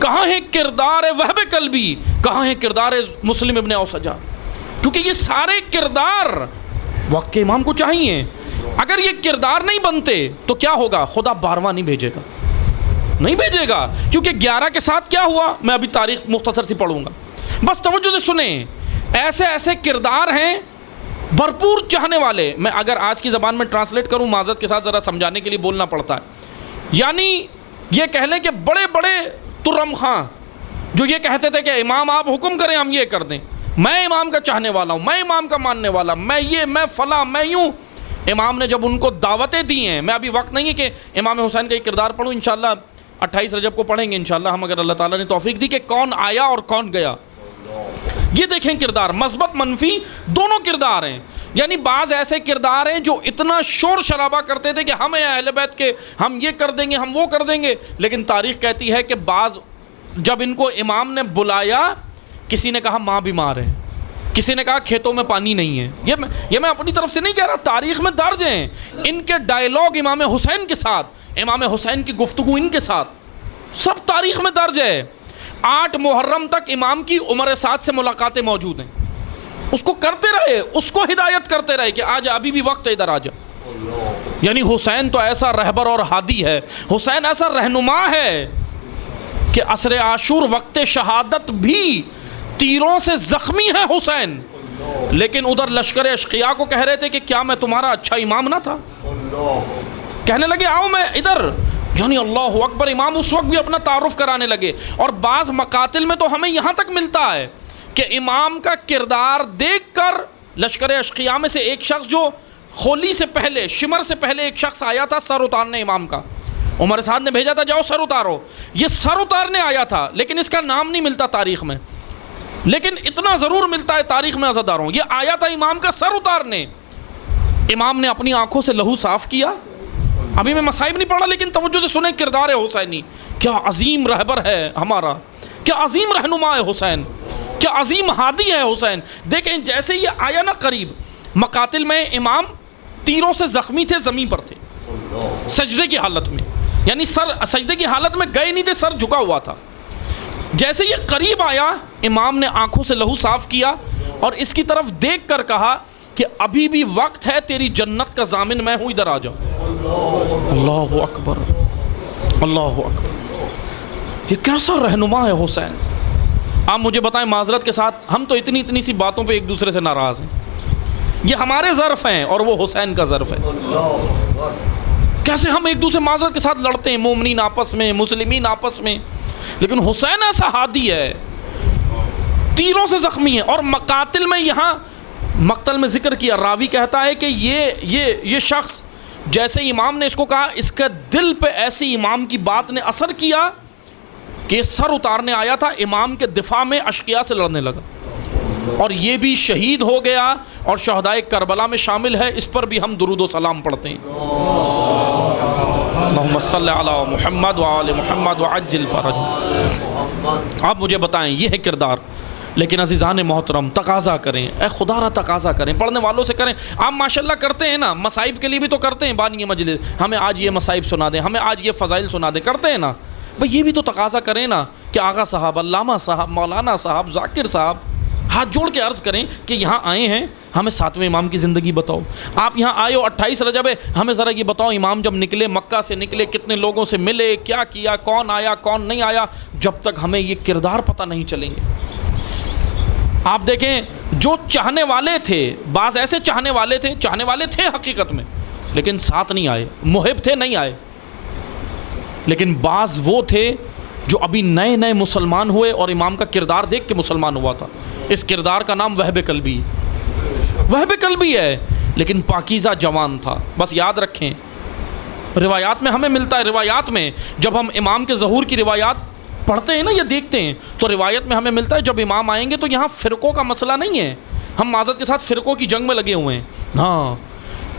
کہاں ہے کردار وہب قلبی، کہاں ہے کردار مسلم ابن اوسجہ، کیونکہ یہ سارے کردار وقت کے امام کو چاہیے۔ اگر یہ کردار نہیں بنتے تو کیا ہوگا؟ خدا 12واں نہیں بھیجے گا، نہیں بھیجے گا، کیونکہ 11 کے ساتھ کیا ہوا؟ میں ابھی تاریخ مختصر سی پڑھوں گا، بس توجہ سے سنیں۔ ایسے ایسے کردار ہیں بھرپور چاہنے والے، میں اگر آج کی زبان میں ٹرانسلیٹ کروں، معذرت کے ساتھ ذرا سمجھانے کے لیے بولنا پڑتا ہے، یعنی یہ کہہ لیں کہ بڑے بڑے ترم خاں جو یہ کہتے تھے کہ امام آپ حکم کریں ہم یہ کر دیں، میں امام کا چاہنے والا ہوں، میں امام کا ماننے والا، میں یہ، میں فلاں، میں یوں۔ امام نے جب ان کو دعوتیں دی ہیں، میں ابھی وقت نہیں ہے کہ امام حسین کا یہ کردار پڑھوں، انشاءاللہ 28 رجب کو پڑھیں گے انشاءاللہ ہم، اگر اللہ تعالیٰ نے توفیق دی، کہ کون آیا اور کون گیا۔ یہ دیکھیں کردار، مثبت منفی دونوں کردار ہیں، یعنی بعض ایسے کردار ہیں جو اتنا شور شرابہ کرتے تھے کہ ہم ہیں اہل بیت کے، ہم یہ کر دیں گے، ہم وہ کر دیں گے، لیکن تاریخ کہتی ہے کہ بعض جب ان کو امام نے بلایا، کسی نے کہا ماں بیمار ہے، کسی نے کہا کھیتوں میں پانی نہیں ہے۔ یہ میں اپنی طرف سے نہیں کہہ رہا، تاریخ میں درج ہیں ان کے ڈائیلاگ امام حسین کے ساتھ، امام حسین کی گفتگو ان کے ساتھ، سب تاریخ میں درج ہے۔ 8 محرم تک امام کی عمر سعد سے ملاقاتیں موجود ہیں، اس کو کرتے رہے، اس کو ہدایت کرتے رہے کہ آج ابھی بھی وقت ہے، ادھر آ جا۔ یعنی حسین تو ایسا رہبر اور ہادی ہے، حسین ایسا رہنما ہے کہ عصر عاشور وقت شہادت بھی تیروں سے زخمی ہے حسین، لیکن ادھر لشکر اشقیاء کو کہہ رہے تھے کہ کیا میں تمہارا اچھا امام نہ تھا؟ کہنے لگے آؤ میں ادھر، یعنی اللہ اکبر، امام اس وقت بھی اپنا تعارف کرانے لگے۔ اور بعض مقاتل میں تو ہمیں یہاں تک ملتا ہے کہ امام کا کردار دیکھ کر لشکر اشقیاء میں سے ایک شخص جو ہولی سے پہلے، شمر سے پہلے ایک شخص آیا تھا سر اتارنے امام کا، عمر سعد نے بھیجا تھا جاؤ سر اتارو، یہ سر اتارنے آیا تھا، لیکن اس کا نام نہیں ملتا تاریخ میں، لیکن اتنا ضرور ملتا ہے تاریخ میں عزاداروں، یہ آیا تھا امام کا سر اتارنے۔ امام نے اپنی آنکھوں سے لہو صاف کیا۔ ابھی میں مصائب نہیں پڑھا، لیکن توجہ سے سنیں کردار حسینی، کیا عظیم رہبر ہے ہمارا، کیا عظیم رہنما ہے حسین، کیا عظیم ہادی ہے حسین۔ دیکھیں جیسے یہ آیا نا قریب، مقاتل میں امام تیروں سے زخمی تھے، زمین پر تھے سجدے کی حالت میں، یعنی سر سجدے کی حالت میں گئے نہیں تھے، سر جھکا ہوا تھا۔ جیسے یہ قریب آیا، امام نے آنکھوں سے لہو صاف کیا اور اس کی طرف دیکھ کر کہا کہ ابھی بھی وقت ہے، تیری جنت کا ضامن میں ہوں، ادھر آ جاؤ۔ اللہ اکبر، اللہ اکبر، یہ کیسا رہنما ہے حسین۔ آپ مجھے بتائیں معذرت کے ساتھ، ہم تو اتنی سی باتوں پہ ایک دوسرے سے ناراض ہیں، یہ ہمارے ظرف ہیں اور وہ حسین کا ظرف ہے۔ کیسے ہم ایک دوسرے معذرت کے ساتھ لڑتے ہیں، مومنین آپس میں، مسلمین آپس میں، لیکن حسین ایسا ہادی ہے، تیروں سے زخمی ہے۔ اور مقاتل میں، یہاں مقتل میں ذکر کیا، راوی کہتا ہے کہ یہ شخص جیسے امام نے اس کو کہا، اس کے دل پہ ایسی امام کی بات نے اثر کیا کہ سر اتارنے آیا تھا، امام کے دفاع میں اشقیاء سے لڑنے لگا، اور یہ بھی شہید ہو گیا اور شہدائے کربلا میں شامل ہے۔ اس پر بھی ہم درود و سلام پڑھتے ہیں، اللہم صلی علی محمد وآل محمد وعجل فرج۔ آپ مجھے بتائیں، یہ ہے کردار۔ لیکن عزیزان محترم، تقاضا کریں، اے خدا را تقاضا کریں، پڑھنے والوں سے کریں۔ آپ ماشاءاللہ کرتے ہیں نا، مصائب کے لیے بھی تو کرتے ہیں، بانی مجلس ہمیں آج یہ مصائب سنا دیں، ہمیں آج یہ فضائل سنا دیں، کرتے ہیں نا بھئی، یہ بھی تو تقاضا کریں نا کہ آغا صاحب، علامہ صاحب، مولانا صاحب، ذاکر صاحب ہاتھ جوڑ کے عرض کریں کہ یہاں آئے ہیں، ہمیں 7ویں امام کی زندگی بتاؤ۔ آپ یہاں آئے ہو، 28 رجب ہے، ہمیں ذرا یہ بتاؤ امام جب نکلے، مکہ سے نکلے، کتنے لوگوں سے ملے، کیا کیا، کون آیا کون نہیں آیا، جب تک ہمیں یہ کردار پتہ نہیں چلیں گے۔ آپ دیکھیں جو چاہنے والے تھے، بعض ایسے چاہنے والے تھے حقیقت میں، لیکن ساتھ نہیں آئے، محب تھے نہیں آئے، لیکن بعض وہ تھے جو ابھی نئے نئے مسلمان ہوئے اور امام کا کردار دیکھ کے مسلمان ہوا تھا۔ اس کردار کا نام وہب قلبی، وہب قلبی ہے، لیکن پاکیزہ جوان تھا۔ بس یاد رکھیں، روایات میں ہمیں ملتا ہے، روایات میں جب ہم امام کے ظہور کی روایات پڑھتے ہیں نا یا دیکھتے ہیں تو روایت میں ہمیں ملتا ہے جب امام آئیں گے تو یہاں فرقوں کا مسئلہ نہیں ہے، ہم معذرت کے ساتھ فرقوں کی جنگ میں لگے ہوئے ہیں۔ ہاں،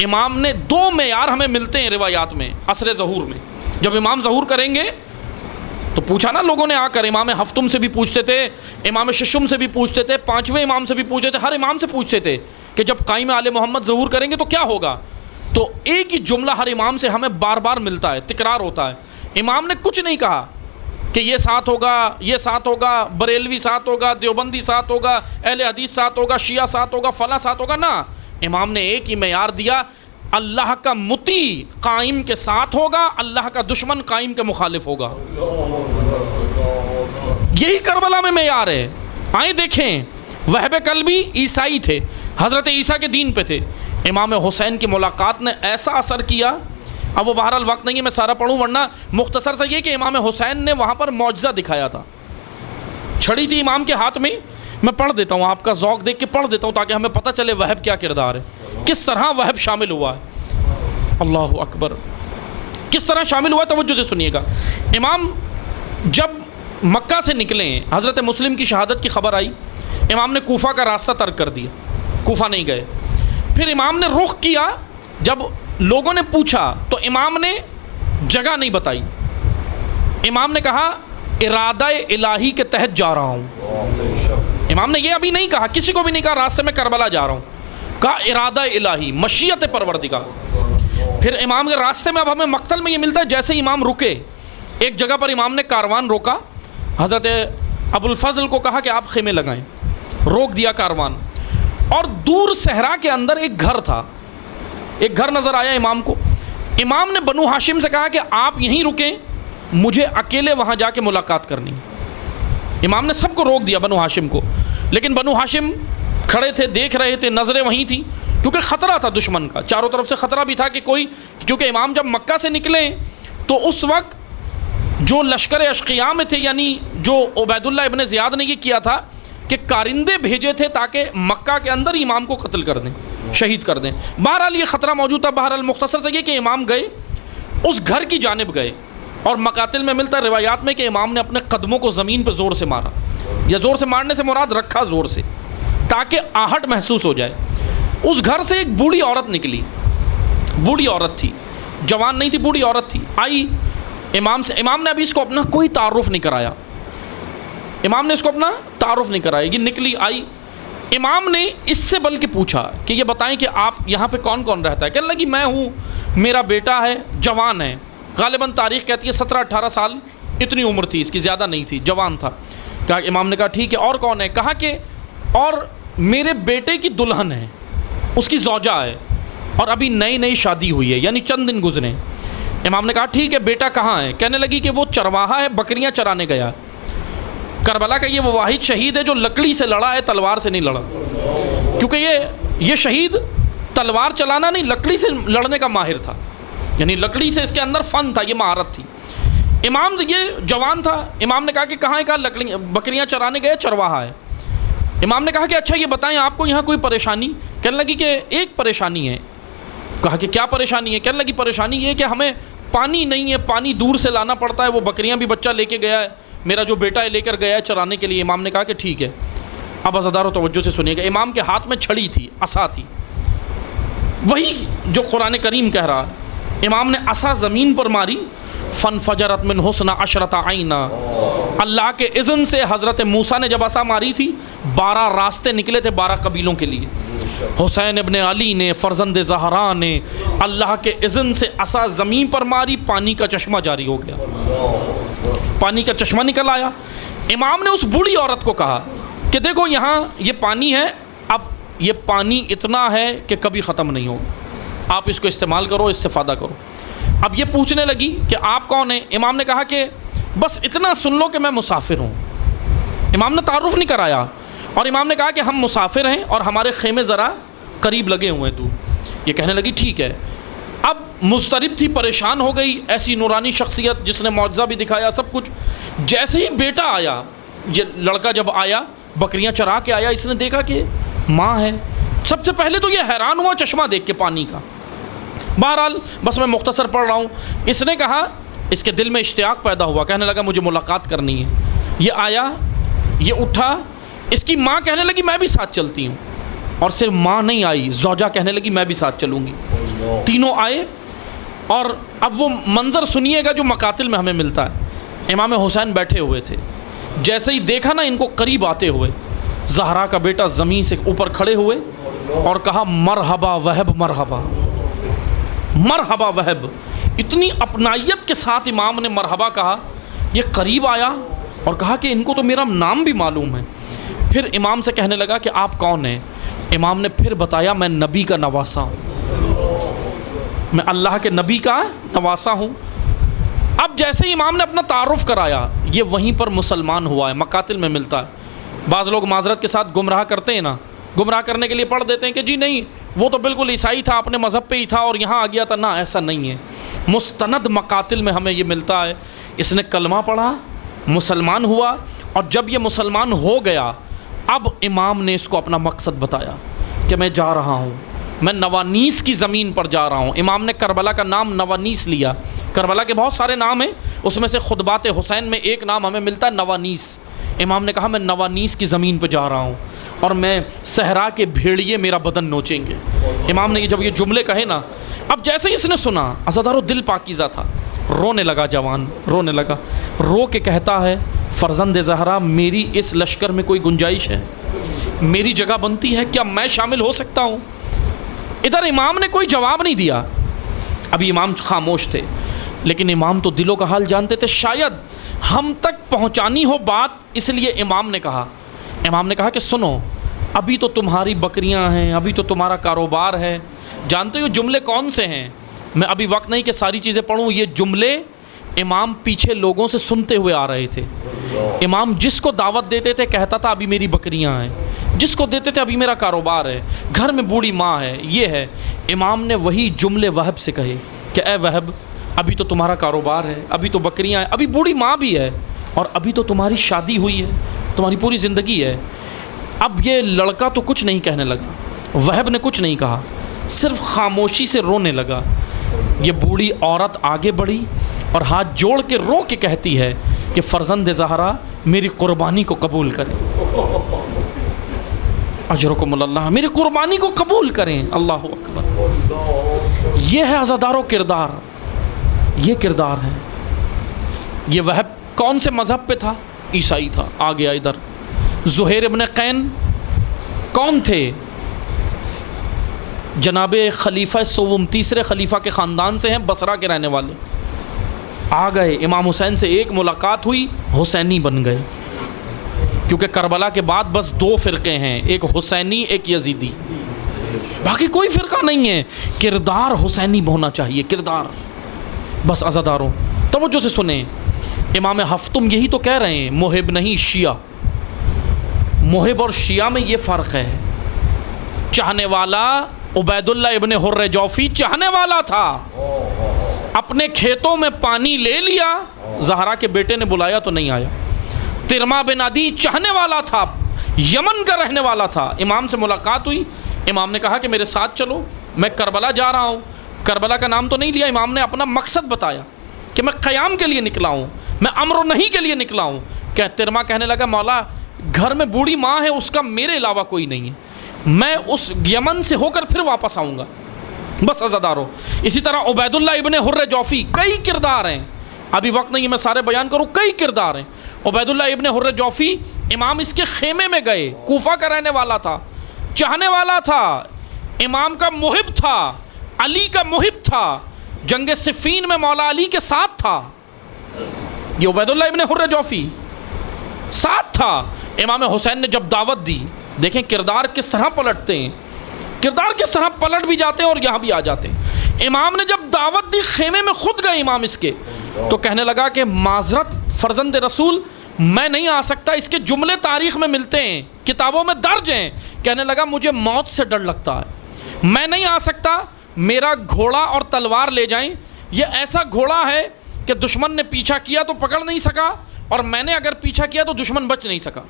امام نے 2 معیار ہمیں ملتے ہیں روایات میں عصر ظہور میں، جب امام ظہور کریں گے تو پوچھا نا لوگوں نے آ کر، امام ہفتم سے بھی پوچھتے تھے، امام ششم سے بھی پوچھتے تھے، 5ویں امام سے بھی پوچھتے تھے، ہر امام سے پوچھتے تھے کہ جب قائم آل محمد ظہور کریں گے تو کیا ہوگا؟ تو ایک ہی جملہ ہر امام سے ہمیں بار بار ملتا ہے، تکرار ہوتا ہے۔ امام نے کچھ نہیں کہا کہ یہ ساتھ ہوگا، یہ ساتھ ہوگا، بریلوی ساتھ ہوگا، دیوبندی ساتھ ہوگا، اہل حدیث ساتھ ہوگا، شیعہ ساتھ ہوگا، فلاں ساتھ ہوگا، نہ، امام نے ایک ہی معیار دیا، اللہ کا مطیع قائم کے ساتھ ہوگا، اللہ کا دشمن قائم کے مخالف ہوگا۔ یہی کربلا میں معیار ہے۔ آئیں دیکھیں، وہب کلبی عیسائی تھے، حضرت عیسیٰ کے دین پہ تھے، امام حسین کی ملاقات نے ایسا اثر کیا، اب وہ بہرحال وقت نہیں ہے میں سارا پڑھوں، ورنہ مختصر سے یہ کہ امام حسین نے وہاں پر معجزہ دکھایا تھا، چھڑی تھی امام کے ہاتھ میں، میں پڑھ دیتا ہوں، آپ کا ذوق دیکھ کے پڑھ دیتا ہوں تاکہ ہمیں پتہ چلے وہب کیا کردار ہے، کس طرح وہب شامل ہوا ہے۔ اللہ اکبر، کس طرح شامل ہوا ہے، توجہ سے سنیے گا۔ امام جب مکہ سے نکلے، حضرت مسلم کی شہادت کی خبر آئی، امام نے کوفہ کا راستہ ترک کر دیا، کوفہ نہیں گئے۔ پھر امام نے رخ کیا، جب لوگوں نے پوچھا تو امام نے جگہ نہیں بتائی، امام نے کہا ارادہ الہی کے تحت جا رہا ہوں۔ امام نے یہ ابھی نہیں کہا، کسی کو بھی نہیں کہا راستے میں کربلا جا رہا ہوں، کہا ارادہ الہی، مشیت پروردگار۔ پھر امام کے راستے میں، اب ہمیں مقتل میں یہ ملتا ہے، جیسے امام رکے ایک جگہ پر، امام نے کاروان روکا، حضرت ابو الفضل کو کہا کہ آپ خیمے لگائیں، روک دیا کاروان، اور دور صحرا کے اندر ایک گھر تھا، ایک گھر نظر آیا امام کو، امام نے بنو ہاشم سے کہا کہ آپ یہیں رکیں، مجھے اکیلے وہاں جا کے ملاقات کرنی۔ امام نے سب کو روک دیا، بنو ہاشم کو، لیکن بنو ہاشم کھڑے تھے، دیکھ رہے تھے، نظریں وہیں تھیں، کیونکہ خطرہ تھا دشمن کا، چاروں طرف سے خطرہ بھی تھا کہ کوئی، کیونکہ امام جب مکہ سے نکلے تو اس وقت جو لشکر اشقیاء میں تھے، یعنی جو عبید اللہ ابن زیاد نے یہ کیا تھا کہ کارندے بھیجے تھے تاکہ مکہ کے اندر امام کو قتل کر دیں، شہید کر دیں۔ بہرحال یہ خطرہ موجود تھا۔ بہرحال مختصر سے یہ کہ امام گئے، اس گھر کی جانب گئے، اور مقاتل میں ملتا ہے روایات میں کہ امام نے اپنے قدموں کو زمین پہ زور سے مارا، یا زور سے مارنے سے مراد رکھا زور سے، تاکہ آہٹ محسوس ہو جائے۔ اس گھر سے ایک بوڑھی عورت نکلی، بوڑھی عورت تھی، جوان نہیں تھی، بوڑھی عورت تھی، آئی امام سے، امام نے ابھی اس کو اپنا کوئی تعارف نہیں کرایا، امام نے اس کو اپنا تعارف نہیں کرایا، یہ نکلی آئی، امام نے اس سے بلکہ پوچھا کہ یہ بتائیں کہ آپ یہاں پہ کون کون رہتا ہے؟ کہنے لگی میں ہوں، میرا بیٹا ہے، جوان ہے، غالباً تاریخ کہتی ہے 17-18 سال اتنی عمر تھی اس کی، زیادہ نہیں تھی، جوان تھا۔ کہا، امام نے کہا ٹھیک ہے، اور کون ہے؟ کہا کہ اور میرے بیٹے کی دلہن ہے، اس کی زوجہ ہے، اور ابھی نئی نئی شادی ہوئی ہے، یعنی چند دن گزرے۔ امام نے کہا ٹھیک ہے، بیٹا کہاں ہے؟ کہنے لگی کہ وہ چرواہا ہے، بکریاں چرانے گیا ہے، کربلا کا یہ وہ واحد شہید ہے جو لکڑی سے لڑا ہے، تلوار سے نہیں لڑا، کیونکہ یہ شہید تلوار چلانا نہیں، لکڑی سے لڑنے کا ماہر تھا، یعنی لکڑی سے اس کے اندر فن تھا، یہ مہارت تھی۔ امام یہ جوان تھا، امام نے کہا کہ کہاں ہے؟ کہا بکریاں چرانے گئے، چرواہا ہے۔ امام نے کہا کہ اچھا یہ بتائیں آپ کو یہاں کوئی پریشانی؟ کہنے لگی کہ ایک پریشانی ہے۔ کہا کہ کیا پریشانی ہے؟ کہنے لگی پریشانی یہ ہے کہ ہمیں پانی نہیں ہے، پانی دور سے لانا پڑتا ہے، وہ بکریاں بھی بچہ لے کے گیا ہے، میرا جو بیٹا ہے لے کر گیا ہے چرانے کے لیے۔ امام نے کہا کہ ٹھیک ہے، اب عزادار و توجہ سے سنیے گا، امام کے ہاتھ میں چھڑی تھی، عصا تھی، وہی جو قرآن کریم کہہ رہا ہے۔ امام نے عصا زمین پر ماری، فانفجرت من حسن عشرۃ عینا، اللہ کے اذن سے حضرت موسیٰ نے جب عصا ماری تھی 12 راستے نکلے تھے 12 قبیلوں کے لیے۔ حسین ابن علی نے، فرزند زہرا نے، اللہ کے اذن سے عصا زمین پر ماری، پانی کا چشمہ جاری ہو گیا، پانی کا چشمہ نکل آیا۔ امام نے اس بوڑھی عورت کو کہا کہ دیکھو یہاں یہ پانی ہے، اب یہ پانی اتنا ہے کہ کبھی ختم نہیں ہوگا، آپ اس کو استعمال کرو، استفادہ کرو۔ اب یہ پوچھنے لگی کہ آپ کون ہیں؟ امام نے کہا کہ بس اتنا سن لو کہ میں مسافر ہوں۔ امام نے تعارف نہیں کرایا، اور امام نے کہا کہ ہم مسافر ہیں اور ہمارے خیمے ذرا قریب لگے ہوئے ہیں دور۔ یہ کہنے لگی ٹھیک ہے۔ اب مضطرب تھی، پریشان ہو گئی، ایسی نورانی شخصیت جس نے معجزہ بھی دکھایا، سب کچھ۔ جیسے ہی بیٹا آیا، یہ لڑکا جب آیا بکریاں چرا کے آیا، اس نے دیکھا کہ ماں ہے، سب سے پہلے تو یہ حیران ہوا چشمہ دیکھ کے پانی کا۔ بہرحال بس میں مختصر پڑھ رہا ہوں۔ اس نے کہا، اس کے دل میں اشتیاق پیدا ہوا، کہنے لگا مجھے ملاقات کرنی ہے۔ یہ آیا، یہ اٹھا، اس کی ماں کہنے لگی میں بھی ساتھ چلتی ہوں، اور صرف ماں نہیں آئی، زوجہ کہنے لگی میں بھی ساتھ چلوں گی۔ تینوں آئے، اور اب وہ منظر سنیے گا جو مقاتل میں ہمیں ملتا ہے۔ امام حسین بیٹھے ہوئے تھے، جیسے ہی دیکھا نا ان کو قریب آتے ہوئے، زہرا کا بیٹا زمین سے اوپر کھڑے ہوئے اور کہا مرحبا وہب مرحبا، مرحبا وہب۔ اتنی اپنائیت کے ساتھ امام نے مرحبا کہا۔ یہ قریب آیا اور کہا کہ ان کو تو میرا نام بھی معلوم ہے۔ پھر امام سے کہنے لگا کہ آپ کون ہیں؟ امام نے پھر بتایا میں نبی کا نواسا ہوں، میں اللہ کے نبی کا نواسا ہوں۔ اب جیسے ہی امام نے اپنا تعارف کرایا، یہ وہیں پر مسلمان ہوا ہے، مقاتل میں ملتا ہے۔ بعض لوگ معذرت کے ساتھ گمراہ کرتے ہیں نا، گمراہ کرنے کے لیے پڑھ دیتے ہیں کہ جی نہیں وہ تو بالکل عیسائی تھا، اپنے مذہب پہ ہی تھا اور یہاں آ گیا تھا۔ نہ، ایسا نہیں ہے، مستند مقاتل میں ہمیں یہ ملتا ہے۔ اس نے کلمہ پڑھا، مسلمان ہوا، اور جب یہ مسلمان ہو گیا اب امام نے اس کو اپنا مقصد بتایا کہ میں جا رہا ہوں، میں نوانیس کی زمین پر جا رہا ہوں۔ امام نے کربلا کا نام نوانیس لیا۔ کربلا کے بہت سارے نام ہیں، اس میں سے خطبات حسین میں ایک نام ہمیں ملتا ہے نوانیس۔ امام نے کہا میں نوانیس کی زمین پہ جا رہا ہوں اور میں صحرا کے بھیڑیے میرا بدن نوچیں گے۔ امام نے جب یہ جملے کہے نا، اب جیسے ہی اس نے سنا، عزادارو دل پاکیزہ تھا، رونے لگا، جوان رونے لگا، رو کے کہتا ہے فرزند زہرا میری اس لشکر میں کوئی گنجائش ہے؟ میری جگہ بنتی ہے؟ کیا میں شامل ہو سکتا ہوں؟ ادھر امام نے کوئی جواب نہیں دیا، ابھی امام خاموش تھے، لیکن امام تو دلوں کا حال جانتے تھے، شاید ہم تک پہنچانی ہو بات، اس لیے امام نے کہا کہ سنو، ابھی تو تمہاری بکریاں ہیں، ابھی تو تمہارا کاروبار ہے، جانتے ہو جملے کون سے ہیں؟ میں ابھی وقت نہیں کہ ساری چیزیں پڑھوں، یہ جملے امام پیچھے لوگوں سے سنتے ہوئے آ رہے تھے۔ امام جس کو دعوت دیتے تھے کہتا تھا ابھی میری بکریاں ہیں، جس کو دیتے تھے ابھی میرا کاروبار ہے، گھر میں بوڑھی ماں ہے، یہ ہے۔ امام نے وہی جملے وہب سے کہے کہ اے وہب، ابھی تو تمہارا کاروبار ہے، ابھی تو بکریاں ہیں، ابھی بوڑھی ماں بھی ہے، اور ابھی تو تمہاری شادی ہوئی ہے، تمہاری پوری زندگی ہے۔ اب یہ لڑکا تو کچھ نہیں کہنے لگا، وہب نے کچھ نہیں کہا، صرف خاموشی سے رونے لگا۔ یہ بوڑھی عورت آگے بڑھی اور ہاتھ جوڑ کے رو کے کہتی ہے کہ فرزند زہرا میری قربانی کو قبول کریں، اجرکم اللہ، میری قربانی کو قبول کریں۔ اللہ اکبر۔ یہ ہے عزادارو کردار، یہ کردار ہے۔ یہ وہب کون سے مذہب پہ تھا؟ عیسائی تھا۔ آ گیا ادھر۔ زہیر ابن قین کون تھے؟ جناب خلیفہ سوم، تیسرے خلیفہ کے خاندان سے ہیں، بصرہ کے رہنے والے۔ آ گئے، امام حسین سے ایک ملاقات ہوئی، حسینی بن گئے، کیونکہ کربلا کے بعد بس دو فرقے ہیں، ایک حسینی ایک یزیدی، باقی کوئی فرقہ نہیں ہے۔ کردار حسینی ہونا چاہیے، کردار۔ بس عزاداروں توجہ سے سنیں، امام ہفتم یہی تو کہہ رہے ہیں، محب نہیں شیعہ۔ محب اور شیعہ میں یہ فرق ہے۔ چاہنے والا عبید اللہ ابن حر جوفی چاہنے والا تھا، اپنے کھیتوں میں پانی لے لیا، زہرا کے بیٹے نے بلایا تو نہیں آیا۔ ترما بن عدی چاہنے والا تھا، یمن کا رہنے والا تھا، امام سے ملاقات ہوئی، امام نے کہا کہ میرے ساتھ چلو، میں کربلا جا رہا ہوں۔ کربلا کا نام تو نہیں لیا، امام نے اپنا مقصد بتایا کہ میں قیام کے لیے نکلا ہوں، میں امر و نہی کے لیے نکلا ہوں۔ کہ ترما کہنے لگا مولا گھر میں بوڑھی ماں ہے، اس کا میرے علاوہ کوئی نہیں ہے، میں اس یمن سے ہو کر پھر واپس آؤں گا۔ بس عزادارو، اسی طرح عبید اللہ ابن حر جوفی، کئی کردار ہیں، ابھی وقت نہیں ہے میں سارے بیان کروں، کئی کردار ہیں۔ عبید اللہ ابن حر جوفی، امام اس کے خیمے میں گئے، کوفہ کا رہنے والا تھا، چاہنے والا تھا، امام کا محب تھا، علی کا محب تھا، جنگ صفین میں مولا علی کے ساتھ تھا۔ یہ عبید اللہ ابن حر جوفی ساتھ تھا۔ امام حسین نے جب دعوت دی، دیکھیں کردار کس طرح پلٹتے ہیں، کردار کس طرح پلٹ بھی جاتے ہیں اور یہاں بھی آ جاتے ہیں۔ امام نے جب دعوت دی، خیمے میں خود گئے امام اس کے، تو کہنے لگا کہ معذرت فرزند رسول، میں نہیں آ سکتا، اس کے جملے تاریخ میں ملتے ہیں، کتابوں میں درج ہیں۔ کہنے لگا مجھے موت سے ڈر لگتا ہے، میں نہیں آ سکتا، میرا گھوڑا اور تلوار لے جائیں، یہ ایسا گھوڑا ہے کہ دشمن نے پیچھا کیا تو پکڑ نہیں سکا، اور میں نے اگر پیچھا کیا تو دشمن بچ نہیں سکا۔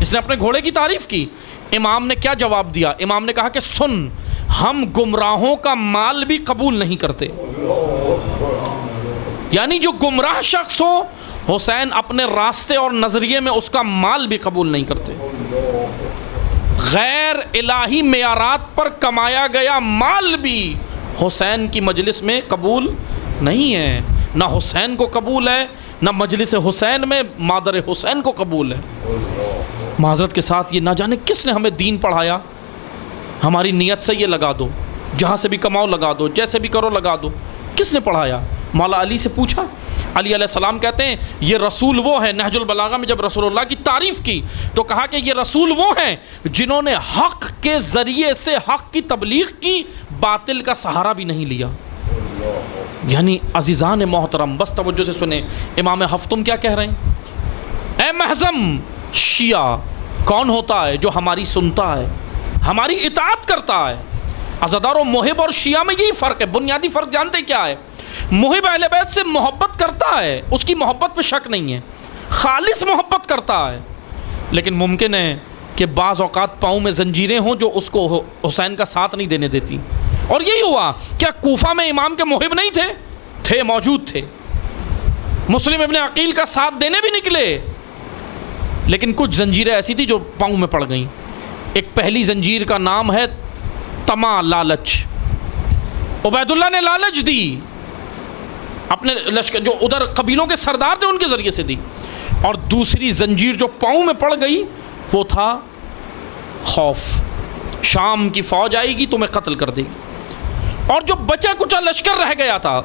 اس نے اپنے گھوڑے کی تعریف کی۔ امام نے کیا جواب دیا؟ امام نے کہا کہ سن، ہم گمراہوں کا مال بھی قبول نہیں کرتے، یعنی جو گمراہ شخص ہو، حسین اپنے راستے اور نظریے میں اس کا مال بھی قبول نہیں کرتے۔ غیر الہی معیارات پر کمایا گیا مال بھی حسین کی مجلس میں قبول نہیں ہے۔ نہ حسین کو قبول ہے، نہ مجلس حسین میں مادر حسین کو قبول ہے۔ معذرت کے ساتھ یہ نہ جانے کس نے ہمیں دین پڑھایا۔ ہماری نیت سے یہ لگا دو، جہاں سے بھی کماؤ لگا دو، جیسے بھی کرو لگا دو، کس نے پڑھایا؟ مولا علی سے پوچھا؟ علی علیہ السلام کہتے ہیں یہ رسول وہ ہے، نہج البلاغہ میں جب رسول اللہ کی تعریف کی تو کہا کہ یہ رسول وہ ہیں جنہوں نے حق کے ذریعے سے حق کی تبلیغ کی، باطل کا سہارا بھی نہیں لیا۔ یعنی عزیزان محترم بس توجہ سے سنیں، امام ہفتم کیا کہہ رہے ہیں؟ اے محزم شیعہ کون ہوتا ہے جو ہماری سنتا ہے، ہماری اطاعت کرتا ہے؟ عزادار و محب اور شیعہ میں یہی فرق ہے، بنیادی فرق جانتے کیا ہے؟ محب اہل بیت سے محبت کرتا ہے، اس کی محبت پہ شک نہیں ہے، خالص محبت کرتا ہے، لیکن ممکن ہے کہ بعض اوقات پاؤں میں زنجیریں ہوں جو اس کو حسین کا ساتھ نہیں دینے دیتی۔ اور یہی ہوا، کیا کوفہ میں امام کے محب نہیں تھے؟ تھے، موجود تھے، مسلم ابن عقیل کا ساتھ دینے بھی نکلے، لیکن کچھ زنجیریں ایسی تھی جو پاؤں میں پڑ گئیں۔ ایک پہلی زنجیر کا نام ہے طمع، لالچ۔ عبید اللہ نے لالچ دی، اپنے لشکر جو ادھر قبیلوں کے سردار تھے ان کے ذریعے سے دی۔ اور دوسری زنجیر جو پاؤں میں پڑ گئی وہ تھا خوف، شام کی فوج آئے گی تمہیں قتل کر دے گی۔ اور جو بچا کچا لشکر رہ گیا تھا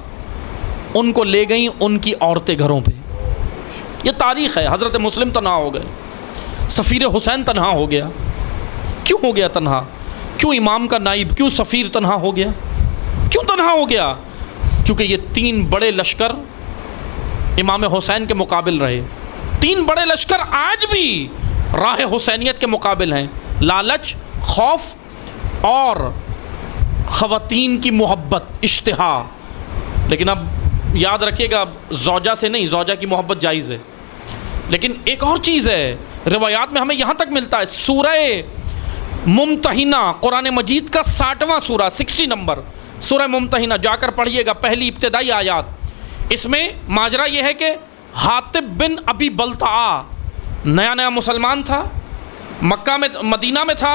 ان کو لے گئیں ان کی عورتیں گھروں پہ۔ یہ تاریخ ہے۔ حضرت مسلم تنہا ہو گئے، سفیر حسین تنہا ہو گیا۔ کیوں ہو گیا تنہا؟ کیوں امام کا نائب، کیوں سفیر تنہا ہو گیا؟ کیوں تنہا ہو گیا؟ کیونکہ یہ تین بڑے لشکر امام حسین کے مقابل رہے۔ تین بڑے لشکر آج بھی راہ حسینیت کے مقابل ہیں، لالچ، خوف اور خواتین کی محبت، اشتہا۔ لیکن اب یاد رکھیے گا، زوجہ سے نہیں، زوجہ کی محبت جائز ہے، لیکن ایک اور چیز ہے، روایات میں ہمیں یہاں تک ملتا ہے، سورہ ممتحنہ قرآن مجید کا 60واں سورہ، 60 نمبر سورہ ممتحنہ، جا کر پڑھیے گا، پہلی ابتدائی آیات۔ اس میں ماجرا یہ ہے کہ حاطب بن ابی بلتعہ نیا نیا مسلمان تھا، مکہ میں، مدینہ میں تھا۔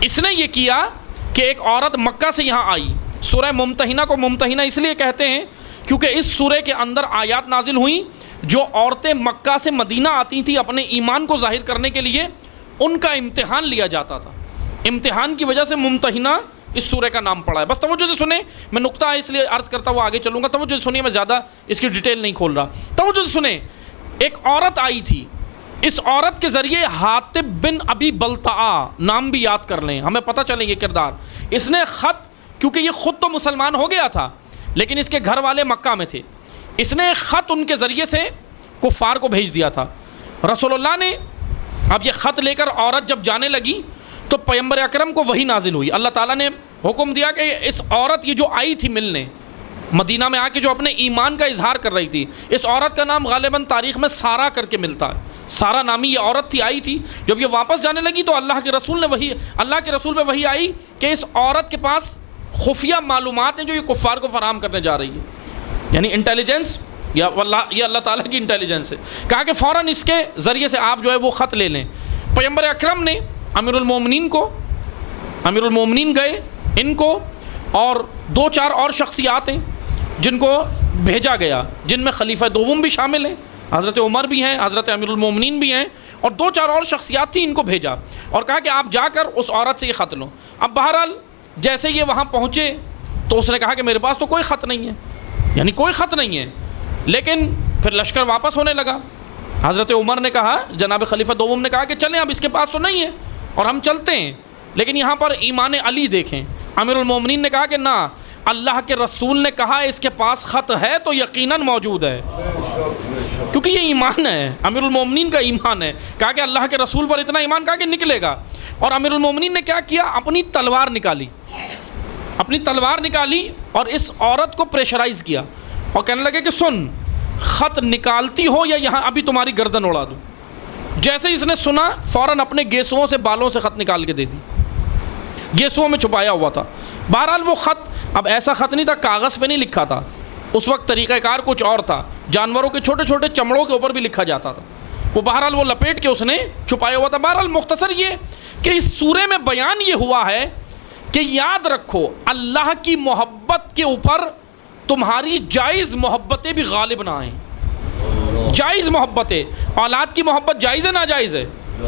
اس نے یہ کیا کہ ایک عورت مکہ سے یہاں آئی۔ سورہ ممتحنہ کو ممتحنہ اس لیے کہتے ہیں کیونکہ اس سورہ کے اندر آیات نازل ہوئیں جو عورتیں مکہ سے مدینہ آتی تھیں اپنے ایمان کو ظاہر کرنے کے لیے، ان کا امتحان لیا جاتا تھا۔ امتحان کی وجہ سے ممتحنہ اس سورہ کا نام پڑا ہے۔ بس توجہ سے سنیں، میں نقطہ ہے اس لیے عرض کرتا ہوں آگے چلوں گا، توجہ سے سنیں، میں زیادہ اس کی ڈیٹیل نہیں کھول رہا، توجہ سے سنیں۔ ایک عورت آئی تھی، اس عورت کے ذریعے حاطب بن ابی بلتعہ، نام بھی یاد کر لیں ہمیں پتہ چلے یہ کردار، اس نے خط، کیونکہ یہ خود تو مسلمان ہو گیا تھا لیکن اس کے گھر والے مکہ میں تھے، اس نے خط ان کے ذریعے سے کفار کو بھیج دیا تھا۔ رسول اللہ نے اب یہ خط لے کر عورت جب جانے لگی تو پیغمبر اکرم کو وحی نازل ہوئی، اللہ تعالیٰ نے حکم دیا کہ اس عورت یہ جو آئی تھی ملنے مدینہ میں آ کے، جو اپنے ایمان کا اظہار کر رہی تھی، اس عورت کا نام غالباً تاریخ میں سارا کر کے ملتا ہے، سارا نامی یہ عورت تھی، آئی تھی۔ جب یہ واپس جانے لگی تو اللہ کے رسول پہ وحی آئی کہ اس عورت کے پاس خفیہ معلومات ہیں جو یہ کفار کو فراہم کرنے جا رہی ہے، یعنی انٹیلیجنس، یہ اللہ تعالیٰ کی انٹیلیجنس ہے۔ کہا کہ فوراً اس کے ذریعے سے آپ جو ہے وہ خط لے لیں۔ پیغمبر اکرم نے امیر المومنین گئے، ان کو اور 2-4 اور شخصیات ہیں جن کو بھیجا گیا، جن میں خلیفہ دوم بھی شامل ہیں، حضرت عمر بھی ہیں، حضرت امیر المومنین بھی ہیں، اور 2-4 اور شخصیات تھیں، ان کو بھیجا اور کہا کہ آپ جا کر اس عورت سے یہ خط لو۔ اب بہرحال جیسے یہ وہاں پہنچے تو اس نے کہا کہ میرے پاس تو کوئی خط نہیں ہے، یعنی کوئی خط نہیں ہے، لیکن پھر لشکر واپس ہونے لگا۔ حضرت عمر نے کہا، جناب خلیفہ دوم نے کہا کہ چلیں، اب اس کے پاس تو نہیں ہے اور ہم چلتے ہیں، لیکن یہاں پر ایمان علی دیکھیں۔ امیر المومنین نے کہا کہ نہ، اللہ کے رسول نے کہا اس کے پاس خط ہے تو یقیناً موجود ہے، کیونکہ یہ ایمان ہے، امیر المومنین کا ایمان ہے۔ کہا کہ اللہ کے رسول پر اتنا ایمان، کہا کہ نکلے گا۔ اور امیر المومنین نے کیا کیا، اپنی تلوار نکالی اور اس عورت کو پریشرائز کیا اور کہنے لگے کہ سن، خط نکالتی ہو یا یہاں ابھی تمہاری گردن اڑا دوں۔ جیسے اس نے سنا فوراً اپنے گیسوؤں سے، بالوں سے خط نکال کے دے دی، گیسوؤں میں چھپایا ہوا تھا۔ بہرحال وہ خط، اب ایسا خط نہیں تھا، کاغذ پہ نہیں لکھا تھا، اس وقت طریقہ کار کچھ اور تھا، جانوروں کے چھوٹے چھوٹے چمڑوں کے اوپر بھی لکھا جاتا تھا، وہ بہرحال وہ لپیٹ کے اس نے چھپایا ہوا تھا۔ بہرحال مختصر یہ کہ اس سورے میں بیان یہ ہوا ہے کہ یاد رکھو، اللہ کی محبت کے اوپر تمہاری جائز محبتیں بھی غالب نہ آئیں۔ جائز محبتیں، اولاد کی محبت جائز ہے ناجائز ہے؟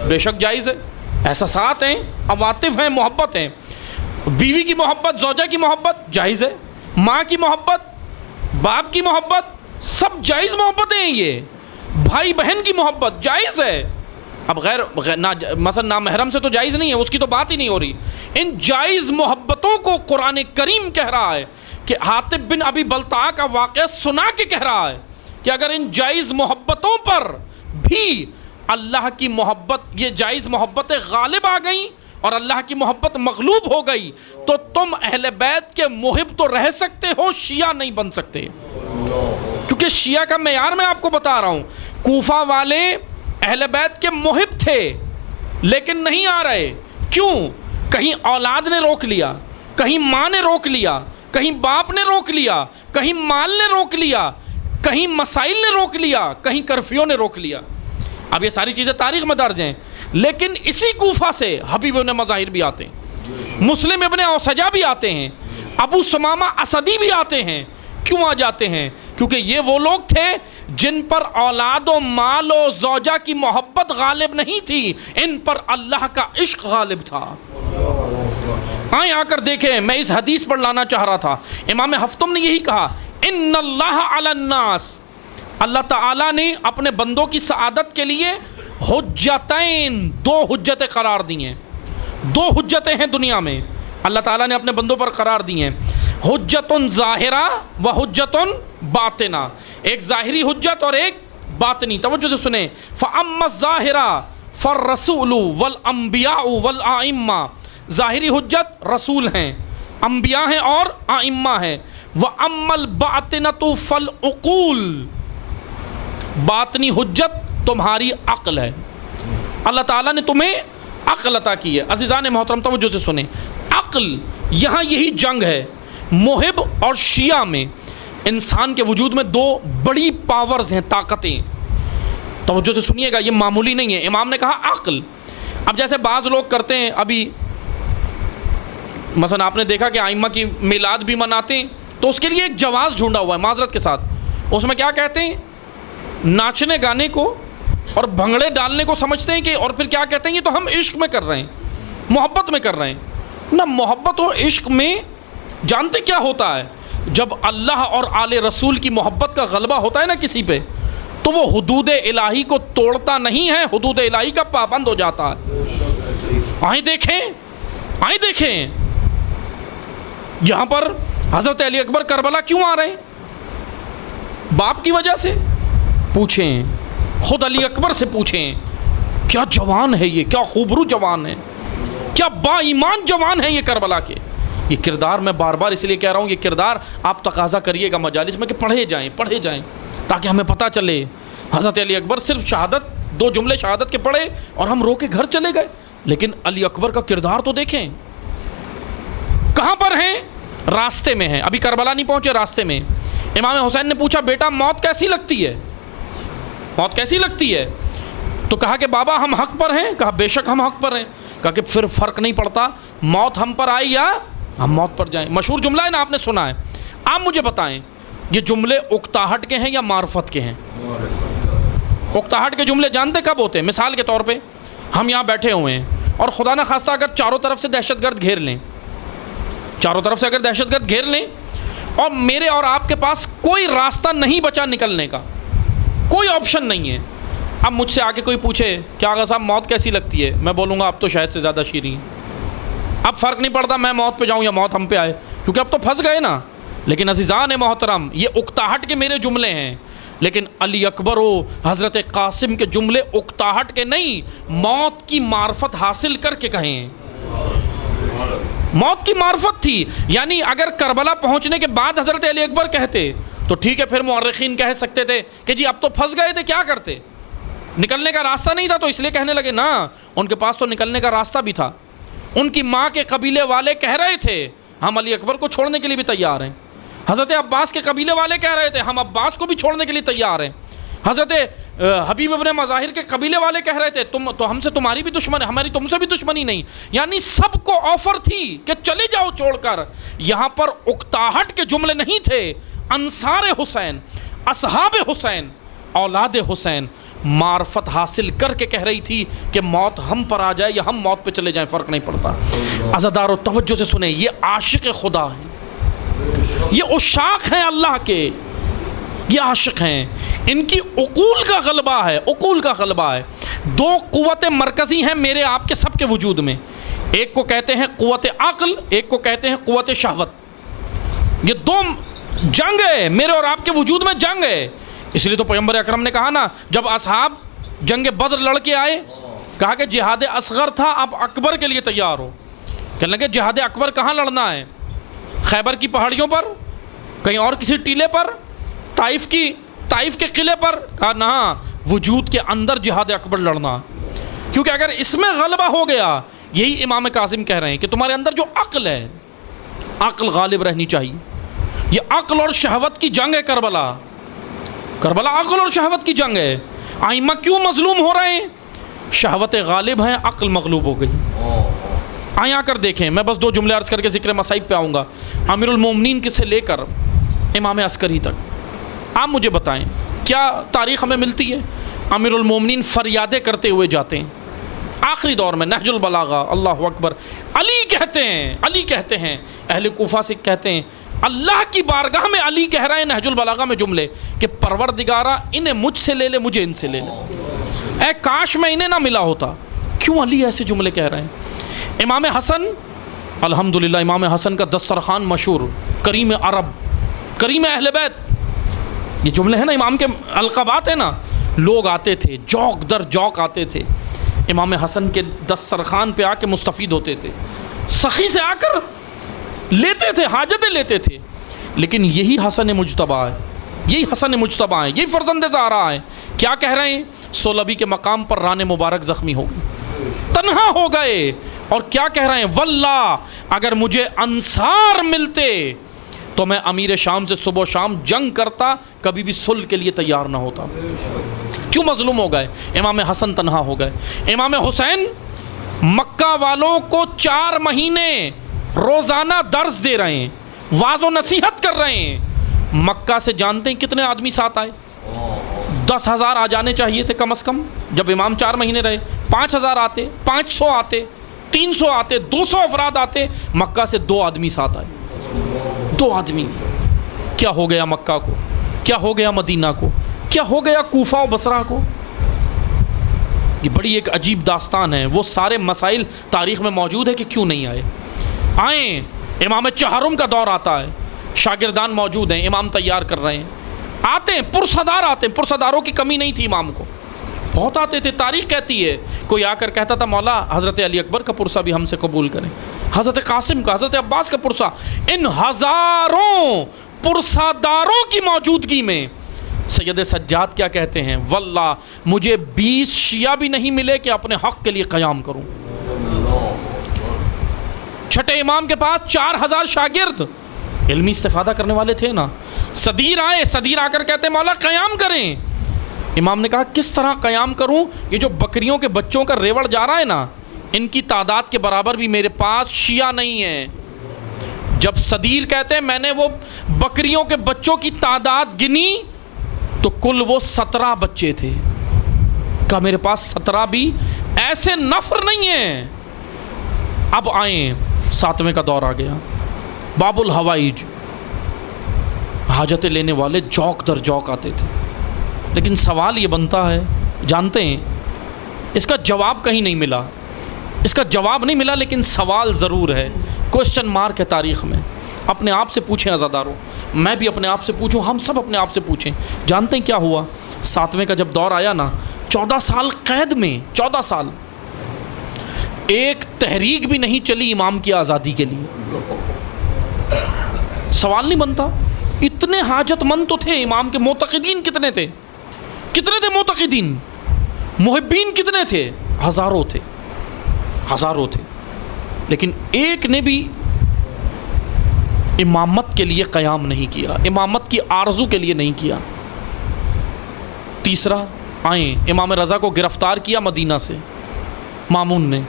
بے شک جائز ہے، احساسات ہیں، عواطف ہیں، محبت ہیں۔ بیوی کی محبت، زوجہ کی محبت جائز ہے، ماں کی محبت، باپ کی محبت، سب جائز محبتیں ہیں۔ یہ بھائی بہن کی محبت جائز ہے۔ اب مثلا نامحرم سے تو جائز نہیں ہے، اس کی تو بات ہی نہیں ہو رہی۔ ان جائز محبتوں کو قرآن کریم کہہ رہا ہے کہ حاطب بن ابی بلتع کا واقعہ سنا کے کہہ رہا ہے کہ اگر ان جائز محبتوں پر بھی اللہ کی محبت، یہ جائز محبتیں غالب آ گئیں اور اللہ کی محبت مغلوب ہو گئی تو تم اہل بیت کے محب تو رہ سکتے ہو، شیعہ نہیں بن سکتے۔ کیونکہ شیعہ کا معیار میں آپ کو بتا رہا ہوں، کوفہ والے اہل بیت کے محب تھے لیکن نہیں آ رہے۔ کیوں؟ کہیں اولاد نے روک لیا، کہیں ماں نے روک لیا، کہیں باپ نے روک لیا، کہیں مال نے روک لیا، کہیں مسائل نے روک لیا، کہیں کرفیو نے روک لیا۔ اب یہ ساری چیزیں تاریخ میں درج ہیں، لیکن اسی کوفہ سے حبیب ابن مظاہر بھی آتے ہیں، مسلم ابن اوسجہ بھی آتے ہیں، ابو سمامہ اسدی بھی آتے ہیں۔ کیوں آ جاتے ہیں؟ کیونکہ یہ وہ لوگ تھے جن پر اولاد و مال و زوجہ کی محبت غالب نہیں تھی، ان پر اللہ کا عشق غالب تھا۔ آئیں آ کر دیکھیں، میں اس حدیث پر لانا چاہ رہا تھا۔ امام حفتم نے یہی کہا، ان اللہ علی الناس، اللہ تعالیٰ نے اپنے بندوں کی سعادت کے لیے حجتین، دو حجتیں قرار دی ہیں۔ دو حجتیں ہیں دنیا میں اللہ تعالیٰ نے اپنے بندوں پر قرار دی ہیں، حجت ظاہرہ و حجت باطنہ، ایک ظاہری حجت اور ایک باطنی۔ توجہ سے سنیں، فَأَمَّا الظَّاهِرَةُ فَالرَّسُولُ وَالْأَنْبِيَاءُ وَالْآئِمَّةُ، ظاہری حجت رسول ہیں، انبیاء ہیں اور آئمہ ہیں۔ وَأَمَّا الْبَاطِنَةُ فَالْعُقُولُ، باطنی حجت تمہاری عقل ہے۔ اللہ تعالیٰ نے تمہیں عقل عطا کی ہے۔ عزیزان محترم توجہ سے سنیں، عقل، یہاں یہی جنگ ہے محب اور شیعہ میں۔ انسان کے وجود میں دو بڑی پاورز ہیں، طاقتیں۔ توجہ سے سنیے گا، یہ معمولی نہیں ہے۔ امام نے کہا عقل۔ اب جیسے بعض لوگ کرتے ہیں، ابھی مثلا آپ نے دیکھا کہ آئمہ کی میلاد بھی مناتے ہیں تو اس کے لیے ایک جواز ڈھونڈا ہوا ہے معذرت کے ساتھ۔ اس میں کیا کہتے ہیں؟ ناچنے گانے کو اور بھنگڑے ڈالنے کو سمجھتے ہیں کہ، اور پھر کیا کہتے ہیں؟ یہ تو ہم عشق میں کر رہے ہیں، محبت میں کر رہے ہیں۔ نہ، محبت و عشق میں جانتے کیا ہوتا ہے؟ جب اللہ اور آل رسول کی محبت کا غلبہ ہوتا ہے نا کسی پہ، تو وہ حدود الہی کو توڑتا نہیں ہے، حدود الہی کا پابند ہو جاتا ہے۔ آئیں دیکھیں یہاں پر حضرت علی اکبر کربلا کیوں آ رہے ہیں؟ باپ کی وجہ سے؟ پوچھیں، خود علی اکبر سے پوچھیں، کیا جوان ہے یہ، کیا خوبرو جوان ہے، کیا با ایمان جوان ہے یہ کربلا کے۔ یہ کردار میں بار بار اس لیے کہہ رہا ہوں، یہ کردار آپ تقاضا کریے گا مجالس میں کہ پڑھے جائیں تاکہ ہمیں پتہ چلے۔ حضرت علی اکبر صرف شہادت، دو جملے شہادت کے پڑھے اور ہم رو کے گھر چلے گئے، لیکن علی اکبر کا کردار تو دیکھیں۔ کہاں پر ہیں؟ راستے میں ہیں، ابھی کربلا نہیں پہنچے، راستے میں۔ امام حسین نے پوچھا، بیٹا موت کیسی لگتی ہے؟ موت کیسی لگتی ہے؟ تو کہا کہ بابا ہم حق پر ہیں۔ کہا بے شک ہم حق پر ہیں۔ کہا کہ پھر فرق نہیں پڑتا موت ہم پر آئی یا ہم موت پر جائیں۔ مشہور جملہ ہے نا، آپ نے سنا ہے۔ آپ مجھے بتائیں، یہ جملے اکتاہٹ کے ہیں یا معرفت کے ہیں؟ اکتاہٹ کے جملے جانتے کب ہوتے ہیں؟ مثال کے طور پہ ہم یہاں بیٹھے ہوئے ہیں اور خدا نہ خواستہ اگر چاروں طرف سے دہشت گرد گھیر لیں، چاروں طرف سے اگر دہشت گرد گھیر لیں اور میرے اور آپ کے پاس کوئی راستہ نہیں بچا نکلنے کا، کوئی آپشن نہیں ہے۔ اب مجھ سے آ کے کوئی پوچھے کہ آغا صاحب موت کیسی لگتی ہے، میں بولوں گا اب تو شاید سے زیادہ شیریں۔ اب فرق نہیں پڑتا میں موت پہ جاؤں یا موت ہم پہ آئے، کیونکہ اب تو پھنس گئے نا۔ لیکن عزیزان محترم، یہ اکتاہٹ کے میرے جملے ہیں، لیکن علی اکبر و حضرت قاسم کے جملے اکتاہٹ کے نہیں، موت کی معرفت حاصل کر کے کہیں ہیں۔ موت کی معرفت تھی، یعنی اگر کربلا پہنچنے کے بعد حضرت علی اکبر کہتے تو ٹھیک ہے، پھر مورخین کہہ سکتے تھے کہ جی اب تو پھنس گئے تھے، کیا کرتے، نکلنے کا راستہ نہیں تھا تو اس لیے کہنے لگے۔ نا، ان کے پاس تو نکلنے کا راستہ بھی تھا۔ ان کی ماں کے قبیلے والے کہہ رہے تھے ہم علی اکبر کو چھوڑنے کے لیے بھی تیار ہیں۔ حضرت عباس کے قبیلے والے کہہ رہے تھے ہم عباس کو بھی چھوڑنے کے لیے تیار ہیں۔ حضرت حبیب ابن مظاہر کے قبیلے والے کہہ رہے تھے تم تو ہم سے، تمہاری بھی دشمن ہے، ہماری تم سے بھی دشمنی نہیں۔ یعنی سب کو آفر تھی کہ چلے جاؤ چھوڑ کر۔ یہاں پر اکتاہٹ کے جملے نہیں تھے، انصار حسین، اصحاب حسین، اولاد حسین معرفت حاصل کر کے کہہ رہی تھی کہ موت ہم پر آ جائے یا ہم موت پہ چلے جائیں فرق نہیں پڑتا۔ عزادارو توجہ سے سنیں، یہ عاشق خدا ہیں، یہ عشاق ہیں اللہ کے، یہ عاشق ہیں، ان کی عقول کا غلبہ ہے، عقول کا غلبہ ہے۔ دو قوتیں مرکزی ہیں میرے آپ کے سب کے وجود میں، ایک کو کہتے ہیں قوت عقل، ایک کو کہتے ہیں قوت شہوت۔ یہ دو جنگ ہے میرے اور آپ کے وجود میں، جنگ ہے۔ اس لیے تو پیغمبر اکرم نے کہا نا، جب اصحاب جنگ بدر لڑ کے آئے، کہا کہ جہاد اصغر تھا، اب اکبر کے لیے تیار ہو۔ کہنے لگے جہاد اکبر کہاں لڑنا ہے؟ خیبر کی پہاڑیوں پر، کہیں اور کسی ٹیلے پر، طائف کے قلعے پر؟ کہا نہ، وجود کے اندر جہاد اکبر لڑنا، کیونکہ اگر اس میں غلبہ ہو گیا، یہی امام کاظم کہہ رہے ہیں کہ تمہارے اندر جو عقل ہے، عقل غالب رہنی چاہیے۔ یہ عقل اور شہوت کی جنگ ہے کربلا عقل اور شہوت کی جنگ ہے۔ ائمہ کیوں مظلوم ہو رہے ہیں؟ شہوت غالب ہیں، عقل مغلوب ہو گئی۔ آئیں آ کر دیکھیں، میں بس 2 جملے عرض کر کے ذکر مصائب پہ آؤں گا۔ امیر المومنین سے لے کر امام عسکری تک آپ مجھے بتائیں کیا تاریخ ہمیں ملتی ہے؟ امیر المومنین فریادیں کرتے ہوئے جاتے ہیں آخری دور میں، نہج البلاغہ، اللہ اکبر، علی کہتے ہیں، اہل کوفہ سے کہتے ہیں، اللہ کی بارگاہ میں علی کہہ رہے ہیں نہج البلاغہ میں جملے کہ پروردگارہ انہیں مجھ سے لے لے، مجھے ان سے لے لے، اے کاش میں انہیں نہ ملا ہوتا۔ کیوں علی ایسے جملے کہہ رہے ہیں؟ امام حسن، الحمدللہ امام حسن کا دسترخوان مشہور، کریم عرب، کریم اہل بیت، یہ جملے ہیں نا، امام کے القابات ہیں نا، لوگ آتے تھے، جوق در جوق آتے تھے، امام حسن کے دسترخوان پہ آ کے مستفید ہوتے تھے، سخی سے آ کر لیتے تھے، حاجتیں لیتے تھے۔ لیکن یہی حسن مجتبیٰ ہے، یہی فرزند زہرا ہے۔ کیا کہہ رہے ہیں؟ سولبی کے مقام پر ران مبارک زخمی ہو گئی، تنہا ہو گئے، اور کیا کہہ رہے ہیں؟ واللہ اگر مجھے انصار ملتے تو میں امیر شام سے صبح و شام جنگ کرتا، کبھی بھی صلح کے لیے تیار نہ ہوتا۔ کیوں مظلوم ہو گئے؟ امام حسن تنہا ہو گئے۔ امام حسین مکہ والوں کو 4 مہینے روزانہ درس دے رہے ہیں، واعظ و نصیحت کر رہے ہیں۔ مکہ سے جانتے ہیں کتنے آدمی ساتھ آئے؟ 10,000 آ جانے چاہیے تھے کم از کم، جب امام 4 مہینے رہے۔ 5,000 آتے، 500 آتے، 300 آتے، 200 افراد آتے، مکہ سے 2 آدمی ساتھ آئے، 2 آدمی۔ کیا ہو گیا مکہ کو؟ کیا ہو گیا مدینہ کو؟ کیا ہو گیا کوفہ و بصرہ کو؟ یہ بڑی ایک عجیب داستان ہے، وہ سارے مسائل تاریخ میں موجود ہے کہ کیوں نہیں آئے۔ آئیں، امام چہارم کا دور آتا ہے، شاگردان موجود ہیں، امام تیار کر رہے ہیں، آتے ہیں پرصدار، آتے ہیں، پرصداروں کی کمی نہیں تھی امام کو، بہت آتے تھے۔ تاریخ کہتی ہے کوئی آ کر کہتا تھا مولا حضرت علی اکبر کا پرسہ بھی ہم سے قبول کریں، حضرت قاسم کا، حضرت عباس کا پرسہ۔ ان ہزاروں پرسہ داروں کی موجودگی میں سید سجاد کیا کہتے ہیں؟ واللہ مجھے 20 شیعہ بھی نہیں ملے کہ اپنے حق کے لیے قیام کروں۔ چھٹے امام کے پاس 4,000 شاگرد علمی استفادہ کرنے والے تھے نا۔ صدیر آئے، صدیر آ کر کہتے مولا قیام کریں۔ امام نے کہا کس طرح قیام کروں؟ یہ جو بکریوں کے بچوں کا ریوڑ جا رہا ہے نا، ان کی تعداد کے برابر بھی میرے پاس شیعہ نہیں ہے۔ جب صدیر کہتے ہیں میں نے وہ بکریوں کے بچوں کی تعداد گنی تو کل وہ 17 بچے تھے۔ کہا میرے پاس 17 بھی ایسے نفر نہیں ہیں۔ اب آئیں، 7ویں کا دور آ گیا، باب الحوائج، حاجتیں لینے والے جوق در جوق آتے تھے۔ لیکن سوال یہ بنتا ہے، جانتے ہیں اس کا جواب کہیں نہیں ملا، اس کا جواب نہیں ملا، لیکن سوال ضرور ہے، کوشچن مارک ہے تاریخ میں۔ اپنے آپ سے پوچھیں عزاداروں، میں بھی اپنے آپ سے پوچھوں، ہم سب اپنے آپ سے پوچھیں۔ جانتے ہیں کیا ہوا؟ 7ویں کا جب دور آیا نا، 14 سال قید میں، 14 سال ایک تحریک بھی نہیں چلی امام کی آزادی کے لیے۔ سوال نہیں بنتا، اتنے حاجت مند تو تھے امام کے، معتقدین کتنے تھے؟ کتنے تھے معتقدین؟ محبین کتنے تھے؟ ہزاروں تھے، ہزاروں تھے، لیکن ایک نے بھی امامت کے لیے قیام نہیں کیا، امامت کی آرزو کے لیے نہیں کیا۔ تیسرا، آئیں، امام رضا کو گرفتار کیا مدینہ سے مامون نے،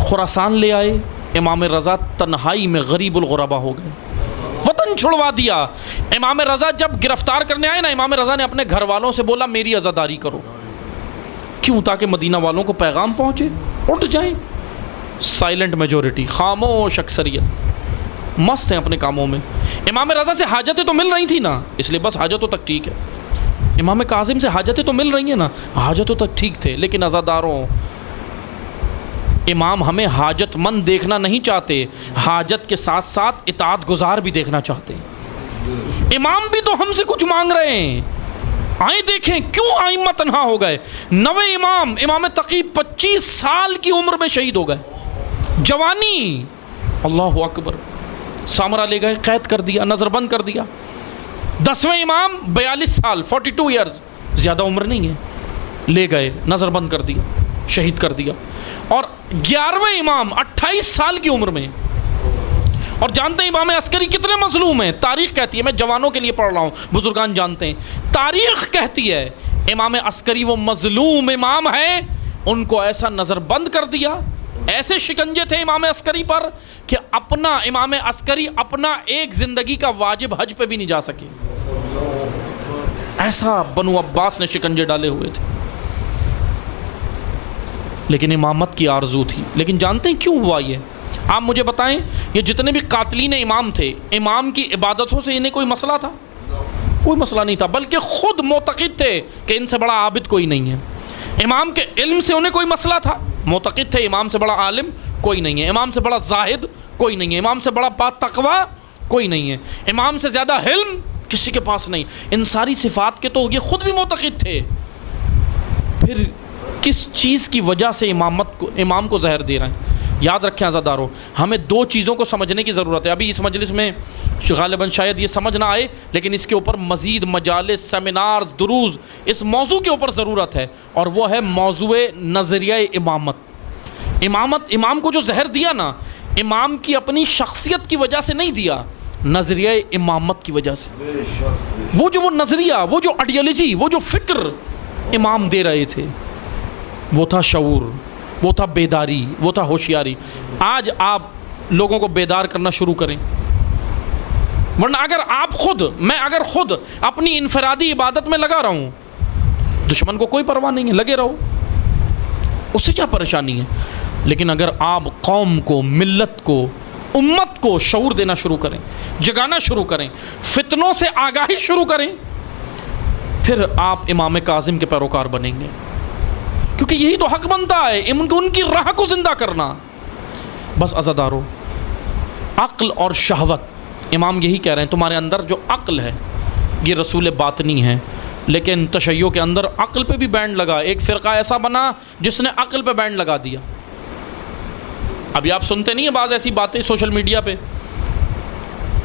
خراسان لے آئے، امام رضا تنہائی میں غریب الغربا ہو گئے، وطن بدن چھڑوا دیا. امام رضا جب گرفتار کرنے آئے نا, امام رضا نے اپنے گھر والوں سے بولا میری عزاداری کرو. کیوں؟ تاکہ مدینہ والوں کو پیغام پہنچے, اٹھ جائیں. سائلنٹ میجورٹی, خاموش اکثریت, مست ہیں اپنے کاموں میں. امام رضا سے حاجتیں تو مل رہی تھی نا, اس لیے بس حاجتوں تک ٹھیک ہے. امام کاظم سے حاجتیں تو مل رہی ہیں نا, حاجتوں تک ٹھیک تھے. لیکن عزاداروں, امام ہمیں حاجت مند دیکھنا نہیں چاہتے, حاجت کے ساتھ ساتھ اطاعت گزار بھی دیکھنا چاہتے ہیں. امام بھی تو ہم سے کچھ مانگ رہے ہیں. آئیں دیکھیں کیوں ائمہ تنہا ہو گئے. 9 امام, امام تقی 25 سال کی عمر میں شہید ہو گئے. جوانی, اللہ اکبر, سامرا لے گئے, قید کر دیا, نظر بند کر دیا. 10ویں امام 42 سال 42 ایئرز, زیادہ عمر نہیں ہے, لے گئے, نظر بند کر دیا, شہید کر دیا. اور 11ویں امام 28 سال کی عمر میں. اور جانتے ہیں امام عسکری کتنے مظلوم ہیں؟ تاریخ کہتی ہے, میں جوانوں کے لیے پڑھ رہا ہوں, بزرگان جانتے ہیں, تاریخ کہتی ہے امام عسکری وہ مظلوم امام ہے, ان کو ایسا نظر بند کر دیا, ایسے شکنجے تھے امام عسکری پر کہ اپنا امام عسکری اپنا ایک زندگی کا واجب حج پہ بھی نہیں جا سکے. ایسا بنو عباس نے شکنجے ڈالے ہوئے تھے. لیکن امامت کی آرزو تھی. لیکن جانتے ہیں کیوں ہوا یہ؟ آپ مجھے بتائیں, یہ جتنے بھی قاتلین امام تھے, امام کی عبادتوں سے انہیں کوئی مسئلہ تھا؟ کوئی مسئلہ نہیں تھا, بلکہ خود معتقد تھے کہ ان سے بڑا عابد کوئی نہیں ہے. امام کے علم سے انہیں کوئی مسئلہ تھا؟ معتقد تھے امام سے بڑا عالم کوئی نہیں ہے, امام سے بڑا زاہد کوئی نہیں ہے, امام سے بڑا تقوی کوئی نہیں ہے, امام سے زیادہ علم کسی کے پاس نہیں. ان ساری صفات کے تو یہ خود بھی معتقد تھے. پھر کس چیز کی وجہ سے امام کو زہر دے رہے ہیں؟ یاد رکھیں عزادارو, ہمیں 2 چیزوں کو سمجھنے کی ضرورت ہے. ابھی اس مجلس میں غالباً شاید یہ سمجھ نہ آئے, لیکن اس کے اوپر مزید مجالس, سیمینارز, دروز اس موضوع کے اوپر ضرورت ہے, اور وہ ہے موضوع نظریہ امامت. امام کو جو زہر دیا نا, امام کی اپنی شخصیت کی وجہ سے نہیں دیا, نظریہ امامت کی وجہ سے. وہ نظریہ, وہ جو آئیڈیالوجی, وہ جو فکر امام دے رہے تھے, وہ تھا شعور, وہ تھا بیداری, وہ تھا ہوشیاری. آج آپ لوگوں کو بیدار کرنا شروع کریں, ورنہ اگر خود اپنی انفرادی عبادت میں لگا رہا ہوں, دشمن کو کوئی پرواہ نہیں ہے, لگے رہو, اس سے کیا پریشانی ہے. لیکن اگر آپ قوم کو, ملت کو, امت کو شعور دینا شروع کریں, جگانا شروع کریں, فتنوں سے آگاہی شروع کریں, پھر آپ امام کاظم کے پیروکار بنیں گے. کیونکہ یہی تو حق بنتا ہے, ان کی راہ کو زندہ کرنا. بس عزادارو, عقل اور شہوت, امام یہی کہہ رہے ہیں تمہارے اندر جو عقل ہے یہ رسول باطنی ہے, لیکن تشیع کے اندر عقل پہ بھی بینڈ لگا. ایک فرقہ ایسا بنا جس نے عقل پہ بینڈ لگا دیا. ابھی آپ سنتے نہیں ہیں بعض ایسی باتیں سوشل میڈیا پہ,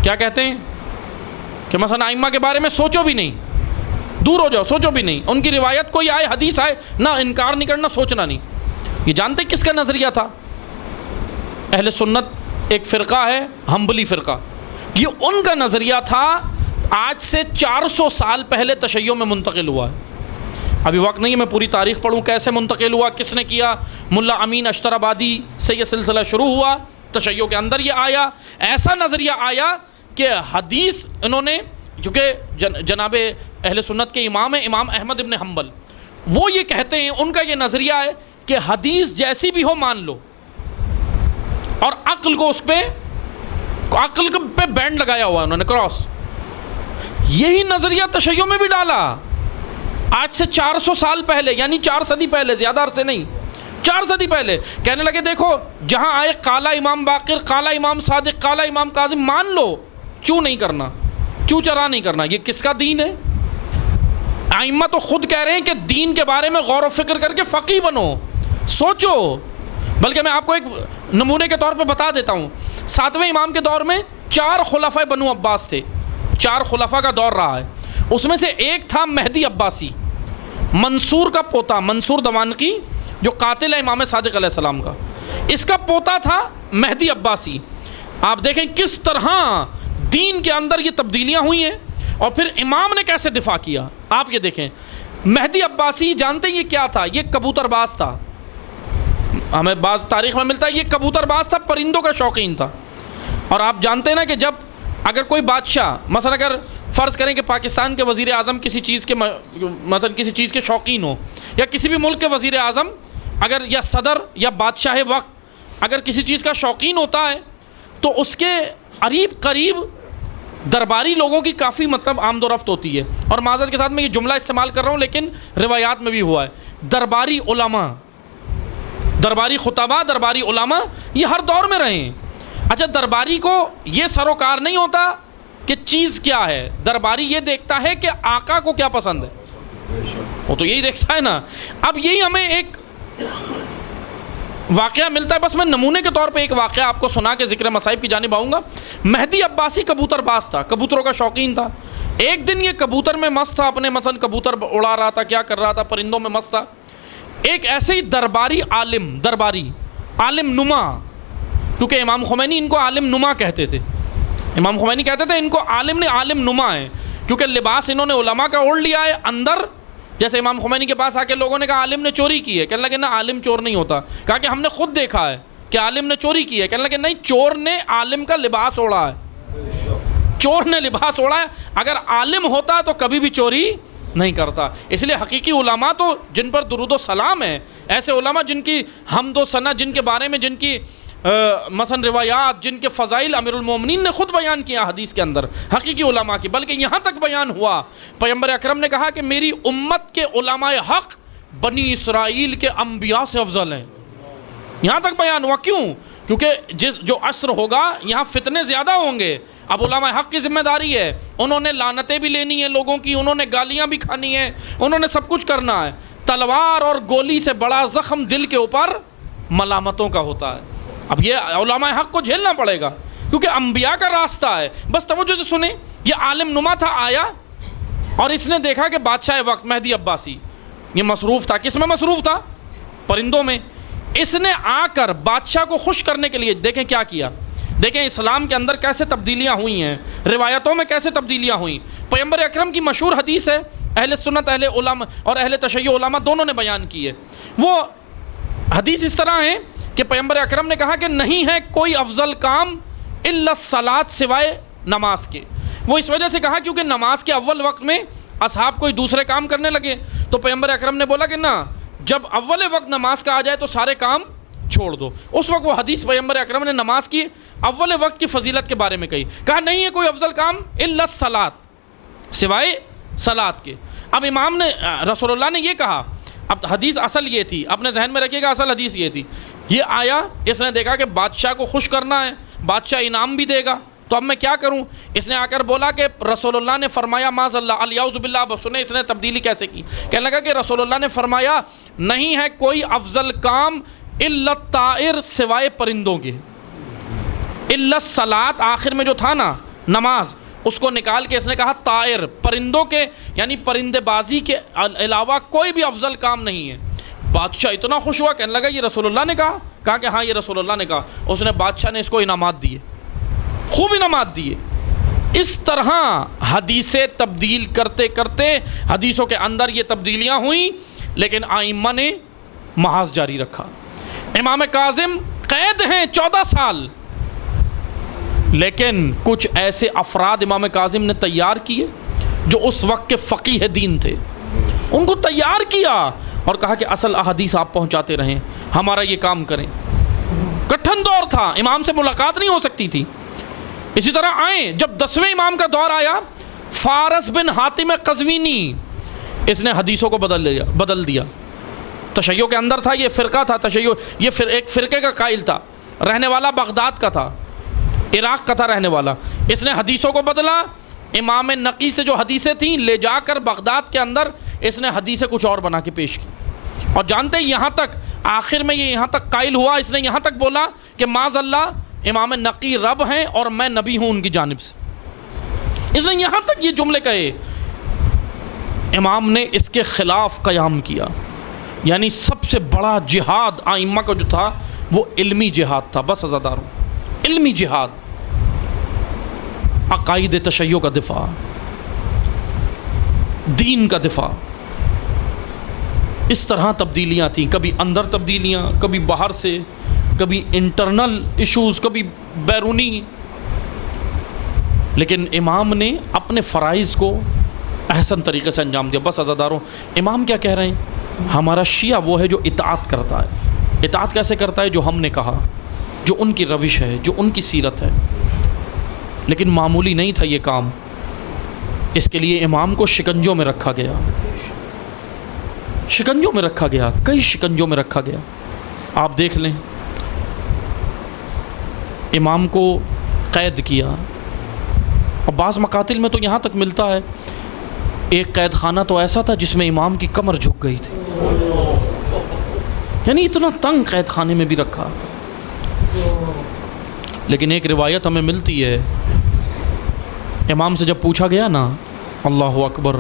کیا کہتے ہیں کہ مثلا ائمہ کے بارے میں سوچو بھی نہیں, دور ہو جاؤ, سوچو بھی نہیں. ان کی روایت کوئی آئے, حدیث آئے, نہ انکار نہیں کرنا, سوچنا نہیں. یہ جانتے کس کا نظریہ تھا؟ اہل سنت ایک فرقہ ہے, حنبلی فرقہ, یہ ان کا نظریہ تھا. آج سے 400 سال پہلے تشیع میں منتقل ہوا ہے. ابھی وقت نہیں ہے میں پوری تاریخ پڑھوں کیسے منتقل ہوا, کس نے کیا. ملا امین اشترابادی سے یہ سلسلہ شروع ہوا, تشیع کے اندر یہ آیا. ایسا نظریہ آیا کہ حدیث انہوں نے, کیونکہ جناب اہل سنت کے امام ہیں امام احمد ابن حنبل, وہ یہ کہتے ہیں, ان کا یہ نظریہ ہے کہ حدیث جیسی بھی ہو مان لو, اور عقل کو اس پہ, عقل پہ بینڈ لگایا ہوا انہوں نے, کراس. یہی نظریہ تشیع میں بھی ڈالا آج سے 400 سال پہلے, یعنی 4 صدی پہلے, زیادہ عرصے نہیں, 4 صدی پہلے. کہنے لگے دیکھو جہاں آئے قال امام باقر, قال امام صادق, قال امام کاظم, مان لو, چوں نہیں کرنا, چوں چرا نہیں کرنا. یہ کس کا دین ہے؟ ائمہ تو خود کہہ رہے ہیں کہ دین کے بارے میں غور و فکر کر کے فقیہ بنو, سوچو. بلکہ میں آپ کو ایک نمونے کے طور پہ بتا دیتا ہوں. 7ویں امام کے دور میں 4 خلفاء بنو عباس تھے, 4 خلفاء کا دور رہا ہے. اس میں سے ایک تھا مہدی عباسی, منصور کا پوتا, منصور دوانقی, جو قاتل ہے امام صادق علیہ السلام کا. اس کا پوتا تھا مہدی عباسی. آپ دیکھیں کس طرح دین کے اندر یہ تبدیلیاں ہوئی ہیں, اور پھر امام نے کیسے دفاع کیا. آپ یہ دیکھیں, مہدی عباسی جانتے ہیں یہ کیا تھا؟ یہ کبوتر باز تھا. ہمیں بعض تاریخ میں ملتا ہے یہ کبوتر باز تھا, پرندوں کا شوقین تھا. اور آپ جانتے ہیں نا کہ جب اگر کوئی بادشاہ مثلا اگر فرض کریں کہ پاکستان کے وزیر اعظم کسی چیز کے مثلا کسی چیز کے شوقین ہو، یا کسی بھی ملک کے وزیر اعظم اگر یا صدر یا بادشاہ وقت اگر کسی چیز کا شوقین ہوتا ہے تو اس کے قریب درباری لوگوں کی کافی مطلب آمد و رفت ہوتی ہے. اور معذرت کے ساتھ میں یہ جملہ استعمال کر رہا ہوں لیکن روایات میں بھی ہوا ہے، درباری علماء، درباری خطبہ، درباری علماء یہ ہر دور میں رہے ہیں. اچھا درباری کو یہ سروکار نہیں ہوتا کہ چیز کیا ہے، درباری یہ دیکھتا ہے کہ آقا کو کیا پسند ہے، وہ تو یہی دیکھتا ہے نا. اب یہی ہمیں ایک واقعہ ملتا ہے، بس میں نمونے کے طور پہ ایک واقعہ آپ کو سنا کے ذکر مصائب کی جانب آؤں گا. مہدی عباسی کبوتر باز تھا، کبوتروں کا شوقین تھا. ایک دن یہ کبوتر میں مست تھا، اپنے مثلا کبوتر اڑا رہا تھا، کیا کر رہا تھا، پرندوں میں مست تھا. ایک ایسے ہی درباری عالم نما، کیونکہ امام خمینی ان کو عالم نما کہتے تھے، امام خمینی کہتے تھے ان کو عالم نہیں عالم نما ہے، کیونکہ لباس انہوں نے علماء کا اوڑھ لیا ہے اندر. جیسے امام خمینی کے پاس آ کے لوگوں نے کہا عالم نے چوری کی ہے، کہنے لگے نہ عالم چور نہیں ہوتا. کہا کہ ہم نے خود دیکھا ہے کہ عالم نے چوری کی ہے، کہنے لگے نہیں چور نے عالم کا لباس اوڑھا ہے، چور نے لباس اوڑھا ہے. اگر عالم ہوتا تو کبھی بھی چوری نہیں کرتا. اس لیے حقیقی علماء تو جن پر درود و سلام ہے، ایسے علماء جن کی حمد و ثنا، جن کے بارے میں جن کی مثلا روایات، جن کے فضائل امیر المومنین نے خود بیان کیا حدیث کے اندر، حقیقی علماء کی. بلکہ یہاں تک بیان ہوا، پیغمبر اکرم نے کہا کہ میری امت کے علماء حق بنی اسرائیل کے انبیاء سے افضل ہیں. یہاں تک بیان ہوا. کیوں؟ کیونکہ جو عصر ہوگا یہاں فتنے زیادہ ہوں گے. اب علماء حق کی ذمہ داری ہے، انہوں نے لعنتیں بھی لینی ہیں لوگوں کی، انہوں نے گالیاں بھی کھانی ہیں، انہوں نے سب کچھ کرنا ہے. تلوار اور گولی سے بڑا زخم دل کے اوپر ملامتوں کا ہوتا ہے. اب یہ علماء حق کو جھیلنا پڑے گا کیونکہ انبیاء کا راستہ ہے. بس توجہ سے سنیں، یہ عالم نما تھا، آیا اور اس نے دیکھا کہ بادشاہ وقت مہدی عباسی یہ مصروف تھا. کس میں مصروف تھا؟ پرندوں میں. اس نے آ کر بادشاہ کو خوش کرنے کے لیے دیکھیں کیا کیا. دیکھیں اسلام کے اندر کیسے تبدیلیاں ہوئی ہیں، روایتوں میں کیسے تبدیلیاں ہوئیں. پیغمبر اکرم کی مشہور حدیث ہے، اہل سنت اہل علماء اور اہل تشیع علماء دونوں نے بیان کی ہے. وہ حدیث اس طرح ہے کہ پیغمبر اکرم نے کہا کہ نہیں ہے کوئی افضل کام الا الصلاۃ سوائے نماز کے. وہ اس وجہ سے کہا کیونکہ نماز کے اول وقت میں اصحاب کوئی دوسرے کام کرنے لگے تو پیغمبر اکرم نے بولا کہ نہ، جب اول وقت نماز کا آ جائے تو سارے کام چھوڑ دو. اس وقت وہ حدیث پیغمبر اکرم نے نماز کی اول وقت کی فضیلت کے بارے میں کہی. کہا نہیں ہے کوئی افضل کام الا الصلاۃ سوائے صلاۃ کے. اب امام نے رسول اللہ نے یہ کہا. اب حدیث اصل یہ تھی، اپنے ذہن میں رکھیے گا، اصل حدیث یہ تھی. یہ آیا، اس نے دیکھا کہ بادشاہ کو خوش کرنا ہے، بادشاہ انعام بھی دے گا، تو اب میں کیا کروں. اس نے آ کر بولا کہ رسول اللہ نے فرمایا معاذ اللہ الیعوذ باللہ. اب سنیں اس نے تبدیلی کیسے کی. کہنے لگا کہ رسول اللہ نے فرمایا نہیں ہے کوئی افضل کام الا الطائر سوائے پرندوں کے. الا الصلاۃ آخر میں جو تھا نا نماز، اس کو نکال کے اس نے کہا طائر، پرندوں کے یعنی پرندے بازی کے علاوہ کوئی بھی افضل کام نہیں ہے. بادشاہ اتنا خوش ہوا، کہنے لگا یہ رسول اللہ نے کہا کہ ہاں یہ رسول اللہ نے کہا. اس نے بادشاہ نے اس کو انعامات دیے، خوب انعامات دیے. اس طرح حدیثیں تبدیل کرتے کرتے حدیثوں کے اندر یہ تبدیلیاں ہوئیں، لیکن آئمہ نے محاذ جاری رکھا. امام کاظم قید ہیں 14 سال، لیکن کچھ ایسے افراد امام کاظم نے تیار کیے جو اس وقت کے فقیہ دین تھے، ان کو تیار کیا اور کہا کہ اصل احادیث آپ پہنچاتے رہیں، ہمارا یہ کام کریں. کٹھن دور تھا، امام سے ملاقات نہیں ہو سکتی تھی. اسی طرح آئیں جب 10ویں امام کا دور آیا، فارس بن حاتم قزوینی، اس نے حدیثوں کو بدل دیا. تشیع کے اندر تھا، یہ فرقہ تھا تشیع، یہ ایک فرقے کا قائل تھا، رہنے والا بغداد کا تھا، عراق کا تھا رہنے والا. اس نے حدیثوں کو بدلا. امام نقی سے جو حدیثیں تھیں لے جا کر بغداد کے اندر اس نے حدیثیں کچھ اور بنا کے پیش کی. اور جانتے ہیں یہاں تک آخر میں یہ یہاں تک قائل ہوا، اس نے یہاں تک بولا کہ معاذ اللہ امام نقی رب ہیں اور میں نبی ہوں ان کی جانب سے. اس نے یہاں تک یہ جملے کہے. امام نے اس کے خلاف قیام کیا. یعنی سب سے بڑا جہاد آئمہ کا جو تھا وہ علمی جہاد تھا. بس عزاداروں، علمی جہاد، عقائد تشیع کا دفاع، دین کا دفاع. اس طرح تبدیلیاں تھیں، کبھی اندر تبدیلیاں، کبھی باہر سے، کبھی انٹرنل ایشوز، کبھی بیرونی. لیکن امام نے اپنے فرائض کو احسن طریقے سے انجام دیا. بس عزاداروں، امام کیا کہہ رہے ہیں؟ ہمارا شیعہ وہ ہے جو اطاعت کرتا ہے. اطاعت کیسے کرتا ہے؟ جو ہم نے کہا، جو ان کی روش ہے، جو ان کی سیرت ہے. لیکن معمولی نہیں تھا یہ کام، اس کے لیے امام کو شکنجوں میں رکھا گیا، شکنجوں میں رکھا گیا، کئی شکنجوں میں رکھا گیا. آپ دیکھ لیں، امام کو قید کیا، اور بعض مقاتل میں تو یہاں تک ملتا ہے ایک قید خانہ تو ایسا تھا جس میں امام کی کمر جھک گئی تھی. یعنی اتنا تنگ قید خانے میں بھی رکھا. لیکن ایک روایت ہمیں ملتی ہے، امام سے جب پوچھا گیا نا، اللہ اکبر،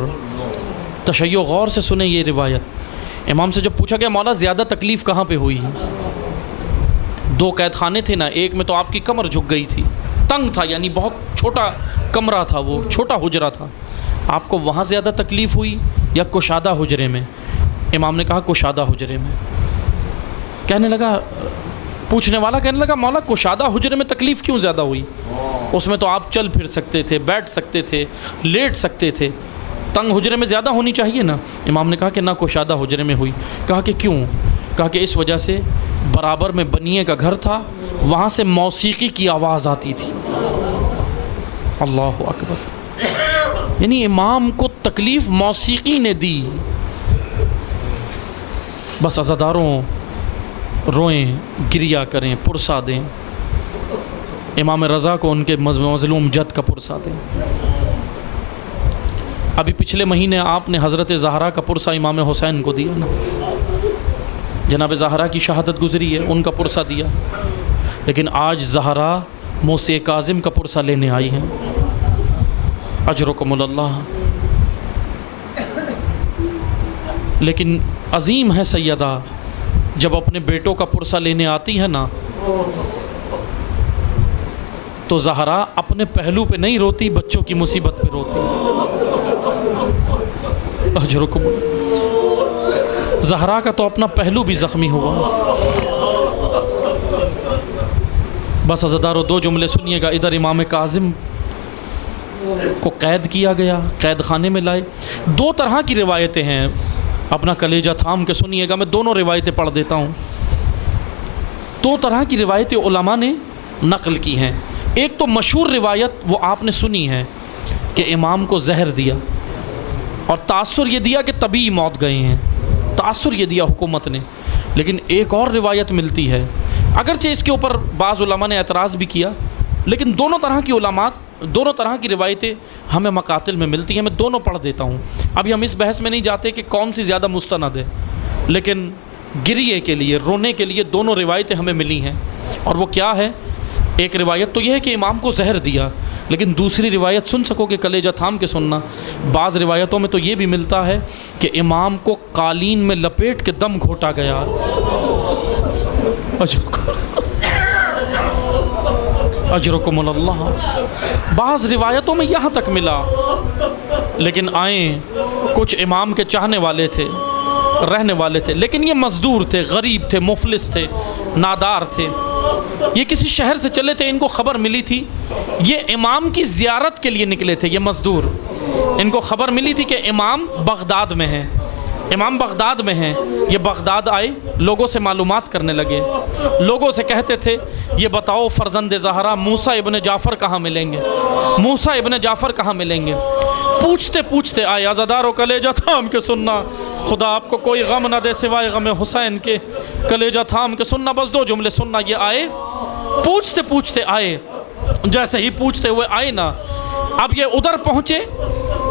تشیع غور سے سنیں یہ روایت. امام سے جب پوچھا گیا مولا زیادہ تکلیف کہاں پہ ہوئی؟ 2 قید خانے تھے نا، ایک میں تو آپ کی کمر جھک گئی تھی، تنگ تھا، یعنی بہت چھوٹا کمرہ تھا، وہ چھوٹا حجرہ تھا، آپ کو وہاں زیادہ تکلیف ہوئی یا کشادہ حجرے میں؟ امام نے کہا کشادہ حجرے میں. کہنے لگا، پوچھنے والا کہنے لگا مولا کشادہ حجرے میں تکلیف کیوں زیادہ ہوئی؟ اس میں تو آپ چل پھر سکتے تھے، بیٹھ سکتے تھے، لیٹ سکتے تھے، تنگ حجرے میں زیادہ ہونی چاہیے نا. امام نے کہا کہ نہ کشادہ حجرے میں ہوئی. کہا کہ کیوں؟ کہا کہ اس وجہ سے برابر میں بنیے کا گھر تھا، وہاں سے موسیقی کی آواز آتی تھی. اللہ اکبر. یعنی امام کو تکلیف موسیقی نے دی. بس عزاداروں، روئیں، گریہ کریں، پرسہ دیں، امام رضا کو ان کے مظلوم جد کا پرسہ دیں. ابھی پچھلے مہینے آپ نے حضرت زہرا کا پرسہ امام حسین کو دیا نا، جناب زہرا کی شہادت گزری ہے، ان کا پرسہ دیا. لیکن آج زہرا موسی کاظم کا پرسہ لینے آئی ہیں. اجرکم اللہ. لیکن عظیم ہے سیدہ، جب اپنے بیٹوں کا پرسہ لینے آتی ہے نا تو زہرا اپنے پہلو پہ نہیں روتی، بچوں کی مصیبت پہ روتی. اجرکم. زہرا کا تو اپنا پہلو بھی زخمی ہوا. بس عزادارو 2 جملے سنیے گا. ادھر امام کاظم کو قید کیا گیا، قید خانے میں لائے. 2 طرح کی روایتیں ہیں، اپنا کلیجہ تھام کے سنیے گا. میں دونوں روایتیں پڑھ دیتا ہوں. 2 طرح کی روایتیں علماء نے نقل کی ہیں. ایک تو مشہور روایت وہ آپ نے سنی ہے کہ امام کو زہر دیا اور تاثر یہ دیا کہ طبی موت گئے ہیں، تاثر یہ دیا حکومت نے. لیکن ایک اور روایت ملتی ہے، اگرچہ اس کے اوپر بعض علماء نے اعتراض بھی کیا، لیکن دونوں طرح کی روایتیں ہمیں مقاتل میں ملتی ہیں. میں دونوں پڑھ دیتا ہوں. ابھی ہم اس بحث میں نہیں جاتے کہ کون سی زیادہ مستند ہے، لیکن گریے کے لیے، رونے کے لیے دونوں روایتیں ہمیں ملی ہیں. اور وہ کیا ہے؟ ایک روایت تو یہ ہے کہ امام کو زہر دیا، لیکن دوسری روایت سن سکو کہ کلیجہ تھام کے سننا. بعض روایتوں میں تو یہ بھی ملتا ہے کہ امام کو قالین میں لپیٹ کے دم گھوٹا گیا. اجرکم اللہ. بعض روایتوں میں یہاں تک ملا. لیکن آئیں، کچھ امام کے چاہنے والے تھے، رہنے والے تھے، لیکن یہ مزدور تھے، غریب تھے، مفلس تھے، نادار تھے. یہ کسی شہر سے چلے تھے، ان کو خبر ملی تھی، یہ امام کی زیارت کے لیے نکلے تھے. یہ مزدور، ان کو خبر ملی تھی کہ امام بغداد میں ہیں، امام بغداد میں ہیں. یہ بغداد آئے، لوگوں سے معلومات کرنے لگے. لوگوں سے کہتے تھے یہ بتاؤ فرزند زہرا موسیٰ ابن جعفر کہاں ملیں گے، موسیٰ ابن جعفر کہاں ملیں گے. پوچھتے پوچھتے آئے. عزادارو کلیجہ تھام کے سننا، خدا آپ کو کوئی غم نہ دے سوائے غم حسین کے. کلیجہ تھام کے سننا، بس 2 جملے سننا. یہ آئے، پوچھتے پوچھتے آئے. جیسے ہی پوچھتے ہوئے آئے نا، اب یہ ادھر پہنچے.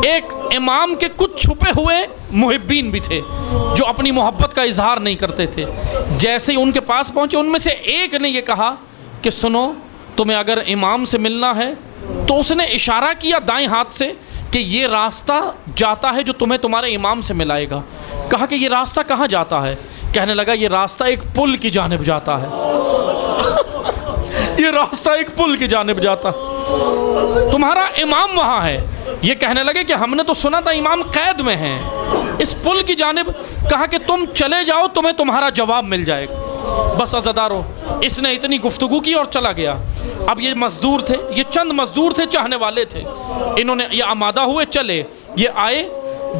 ایک امام کے کچھ چھپے ہوئے محبین بھی تھے جو اپنی محبت کا اظہار نہیں کرتے تھے. جیسے ہی ان کے پاس پہنچے، ان میں سے ایک نے یہ کہا کہ سنو، تمہیں اگر امام سے ملنا ہے تو اس نے اشارہ کیا دائیں ہاتھ سے کہ یہ راستہ جاتا ہے جو تمہیں تمہارے امام سے ملائے گا. کہا کہ یہ راستہ کہاں جاتا ہے؟ کہنے لگا یہ راستہ ایک پل کی جانب جاتا ہے. یہ راستہ ایک پل کی جانب جاتا، تمہارا امام وہاں ہے. یہ کہنے لگے کہ ہم نے تو سنا تھا امام قید میں ہیں، اس پل کی جانب. کہا کہ تم چلے جاؤ، تمہیں تمہارا جواب مل جائے گا. بس عزادارو اس نے اتنی گفتگو کی اور چلا گیا. اب یہ مزدور تھے, یہ چند مزدور تھے, چاہنے والے تھے, انہوں نے یہ آمادہ ہوئے چلے, یہ آئے,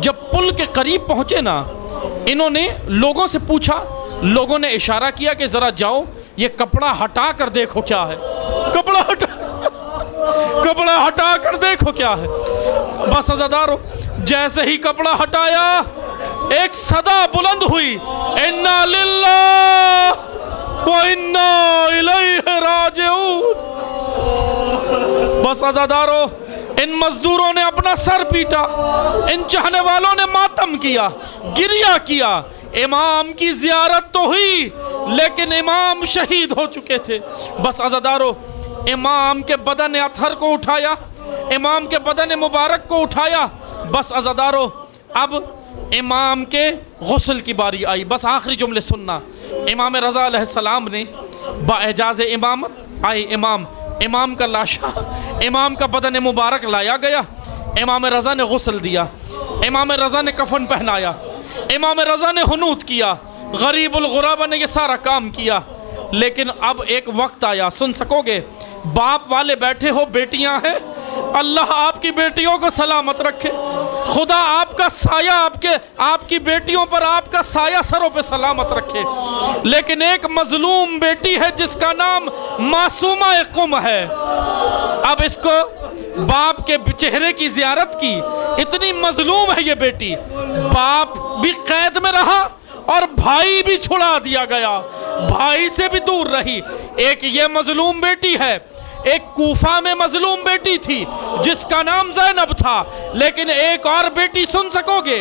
جب پل کے قریب پہنچے نا, انہوں نے لوگوں سے پوچھا, لوگوں نے اشارہ کیا کہ ذرا جاؤ یہ کپڑا ہٹا کر دیکھو کیا ہے, کپڑا ہٹا کر دیکھو کیا ہے. بس عزادارو جیسے ہی کپڑا ہٹایا ایک صدا بلند ہوئی, انا للہ و انا الیہ راجعون. بس عزادارو ان مزدوروں نے اپنا سر پیٹا, ان چاہنے والوں نے ماتم کیا, گریہ کیا. امام کی زیارت تو ہوئی لیکن امام شہید ہو چکے تھے. بس عزادارو امام کے بدن اطہر کو اٹھایا, امام کے بدن مبارک کو اٹھایا. بس عزادارو اب امام کے غسل کی باری آئی. بس آخری جملے سننا. امام رضا علیہ السلام نے باعجاز امامت آئے, امام کا لاشا, امام کا بدن مبارک لایا گیا, امام رضا نے غسل دیا, امام رضا نے کفن پہنایا, امام رضا نے حنوت کیا, غریب الغرابہ نے یہ سارا کام کیا. لیکن اب ایک وقت آیا, سن سکو گے, باپ والے بیٹھے ہو, بیٹیاں ہیں, اللہ آپ کی بیٹیوں کو سلامت رکھے, خدا آپ کا سایہ آپ کی بیٹیوں پر آپ کا سایہ سروں پہ سلامت رکھے. لیکن ایک مظلوم بیٹی ہے جس کا نام معصومہ قم ہے. اب اس کو باپ کے چہرے کی زیارت کی, اتنی مظلوم ہے یہ بیٹی, باپ بھی قید میں رہا اور بھائی بھی چھڑا دیا گیا, بھائی سے بھی دور رہی. ایک یہ مظلوم بیٹی ہے, ایک کوفہ میں مظلوم بیٹی تھی جس کا نام زینب تھا. لیکن ایک اور بیٹی سن سکو گے,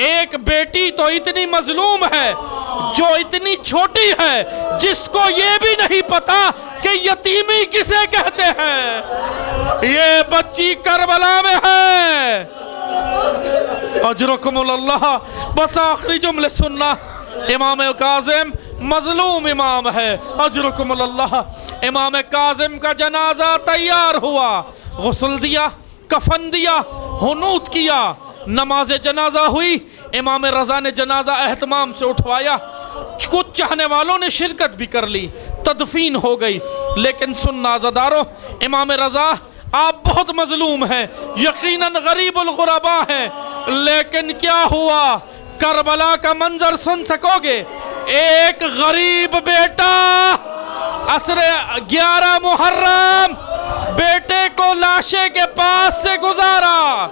ایک بیٹی تو اتنی مظلوم ہے جو اتنی چھوٹی ہے جس کو یہ بھی نہیں پتا کہ یتیمی کسے کہتے ہیں. یہ بچی کربلا میں ہے. اجرکم اللہ. بس آخری جملے سننا. امام کاظم مظلوم امام ہے, اجرکم اللہ. امام کاظم کا جنازہ تیار ہوا, غسل دیا, کفن دیا, حنوت کیا, نماز جنازہ ہوئی. امام رضا نے جنازہ اہتمام سے اٹھوایا, کچھ چاہنے والوں نے شرکت بھی کر لی, تدفین ہو گئی. لیکن سننا عزادارو, امام رضا آپ بہت مظلوم ہیں, یقیناً غریب الغرباء ہیں, لیکن کیا ہوا, کربلا کا منظر سن سکو گے. ایک غریب بیٹا عصر 11 محرم بیٹے کو لاشے کے پاس سے گزارا.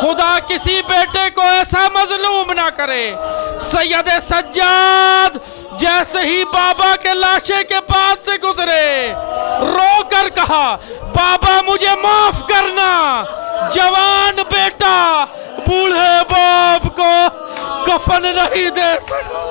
خدا کسی بیٹے کو ایسا مظلوم نہ کرے. سید سجاد جیسے ہی بابا کے لاشے کے پاس سے گزرے, رو کر کہا, بابا مجھے معاف کرنا, جوان بیٹا بوڑھے باپ کو کفن نہیں دے سکا.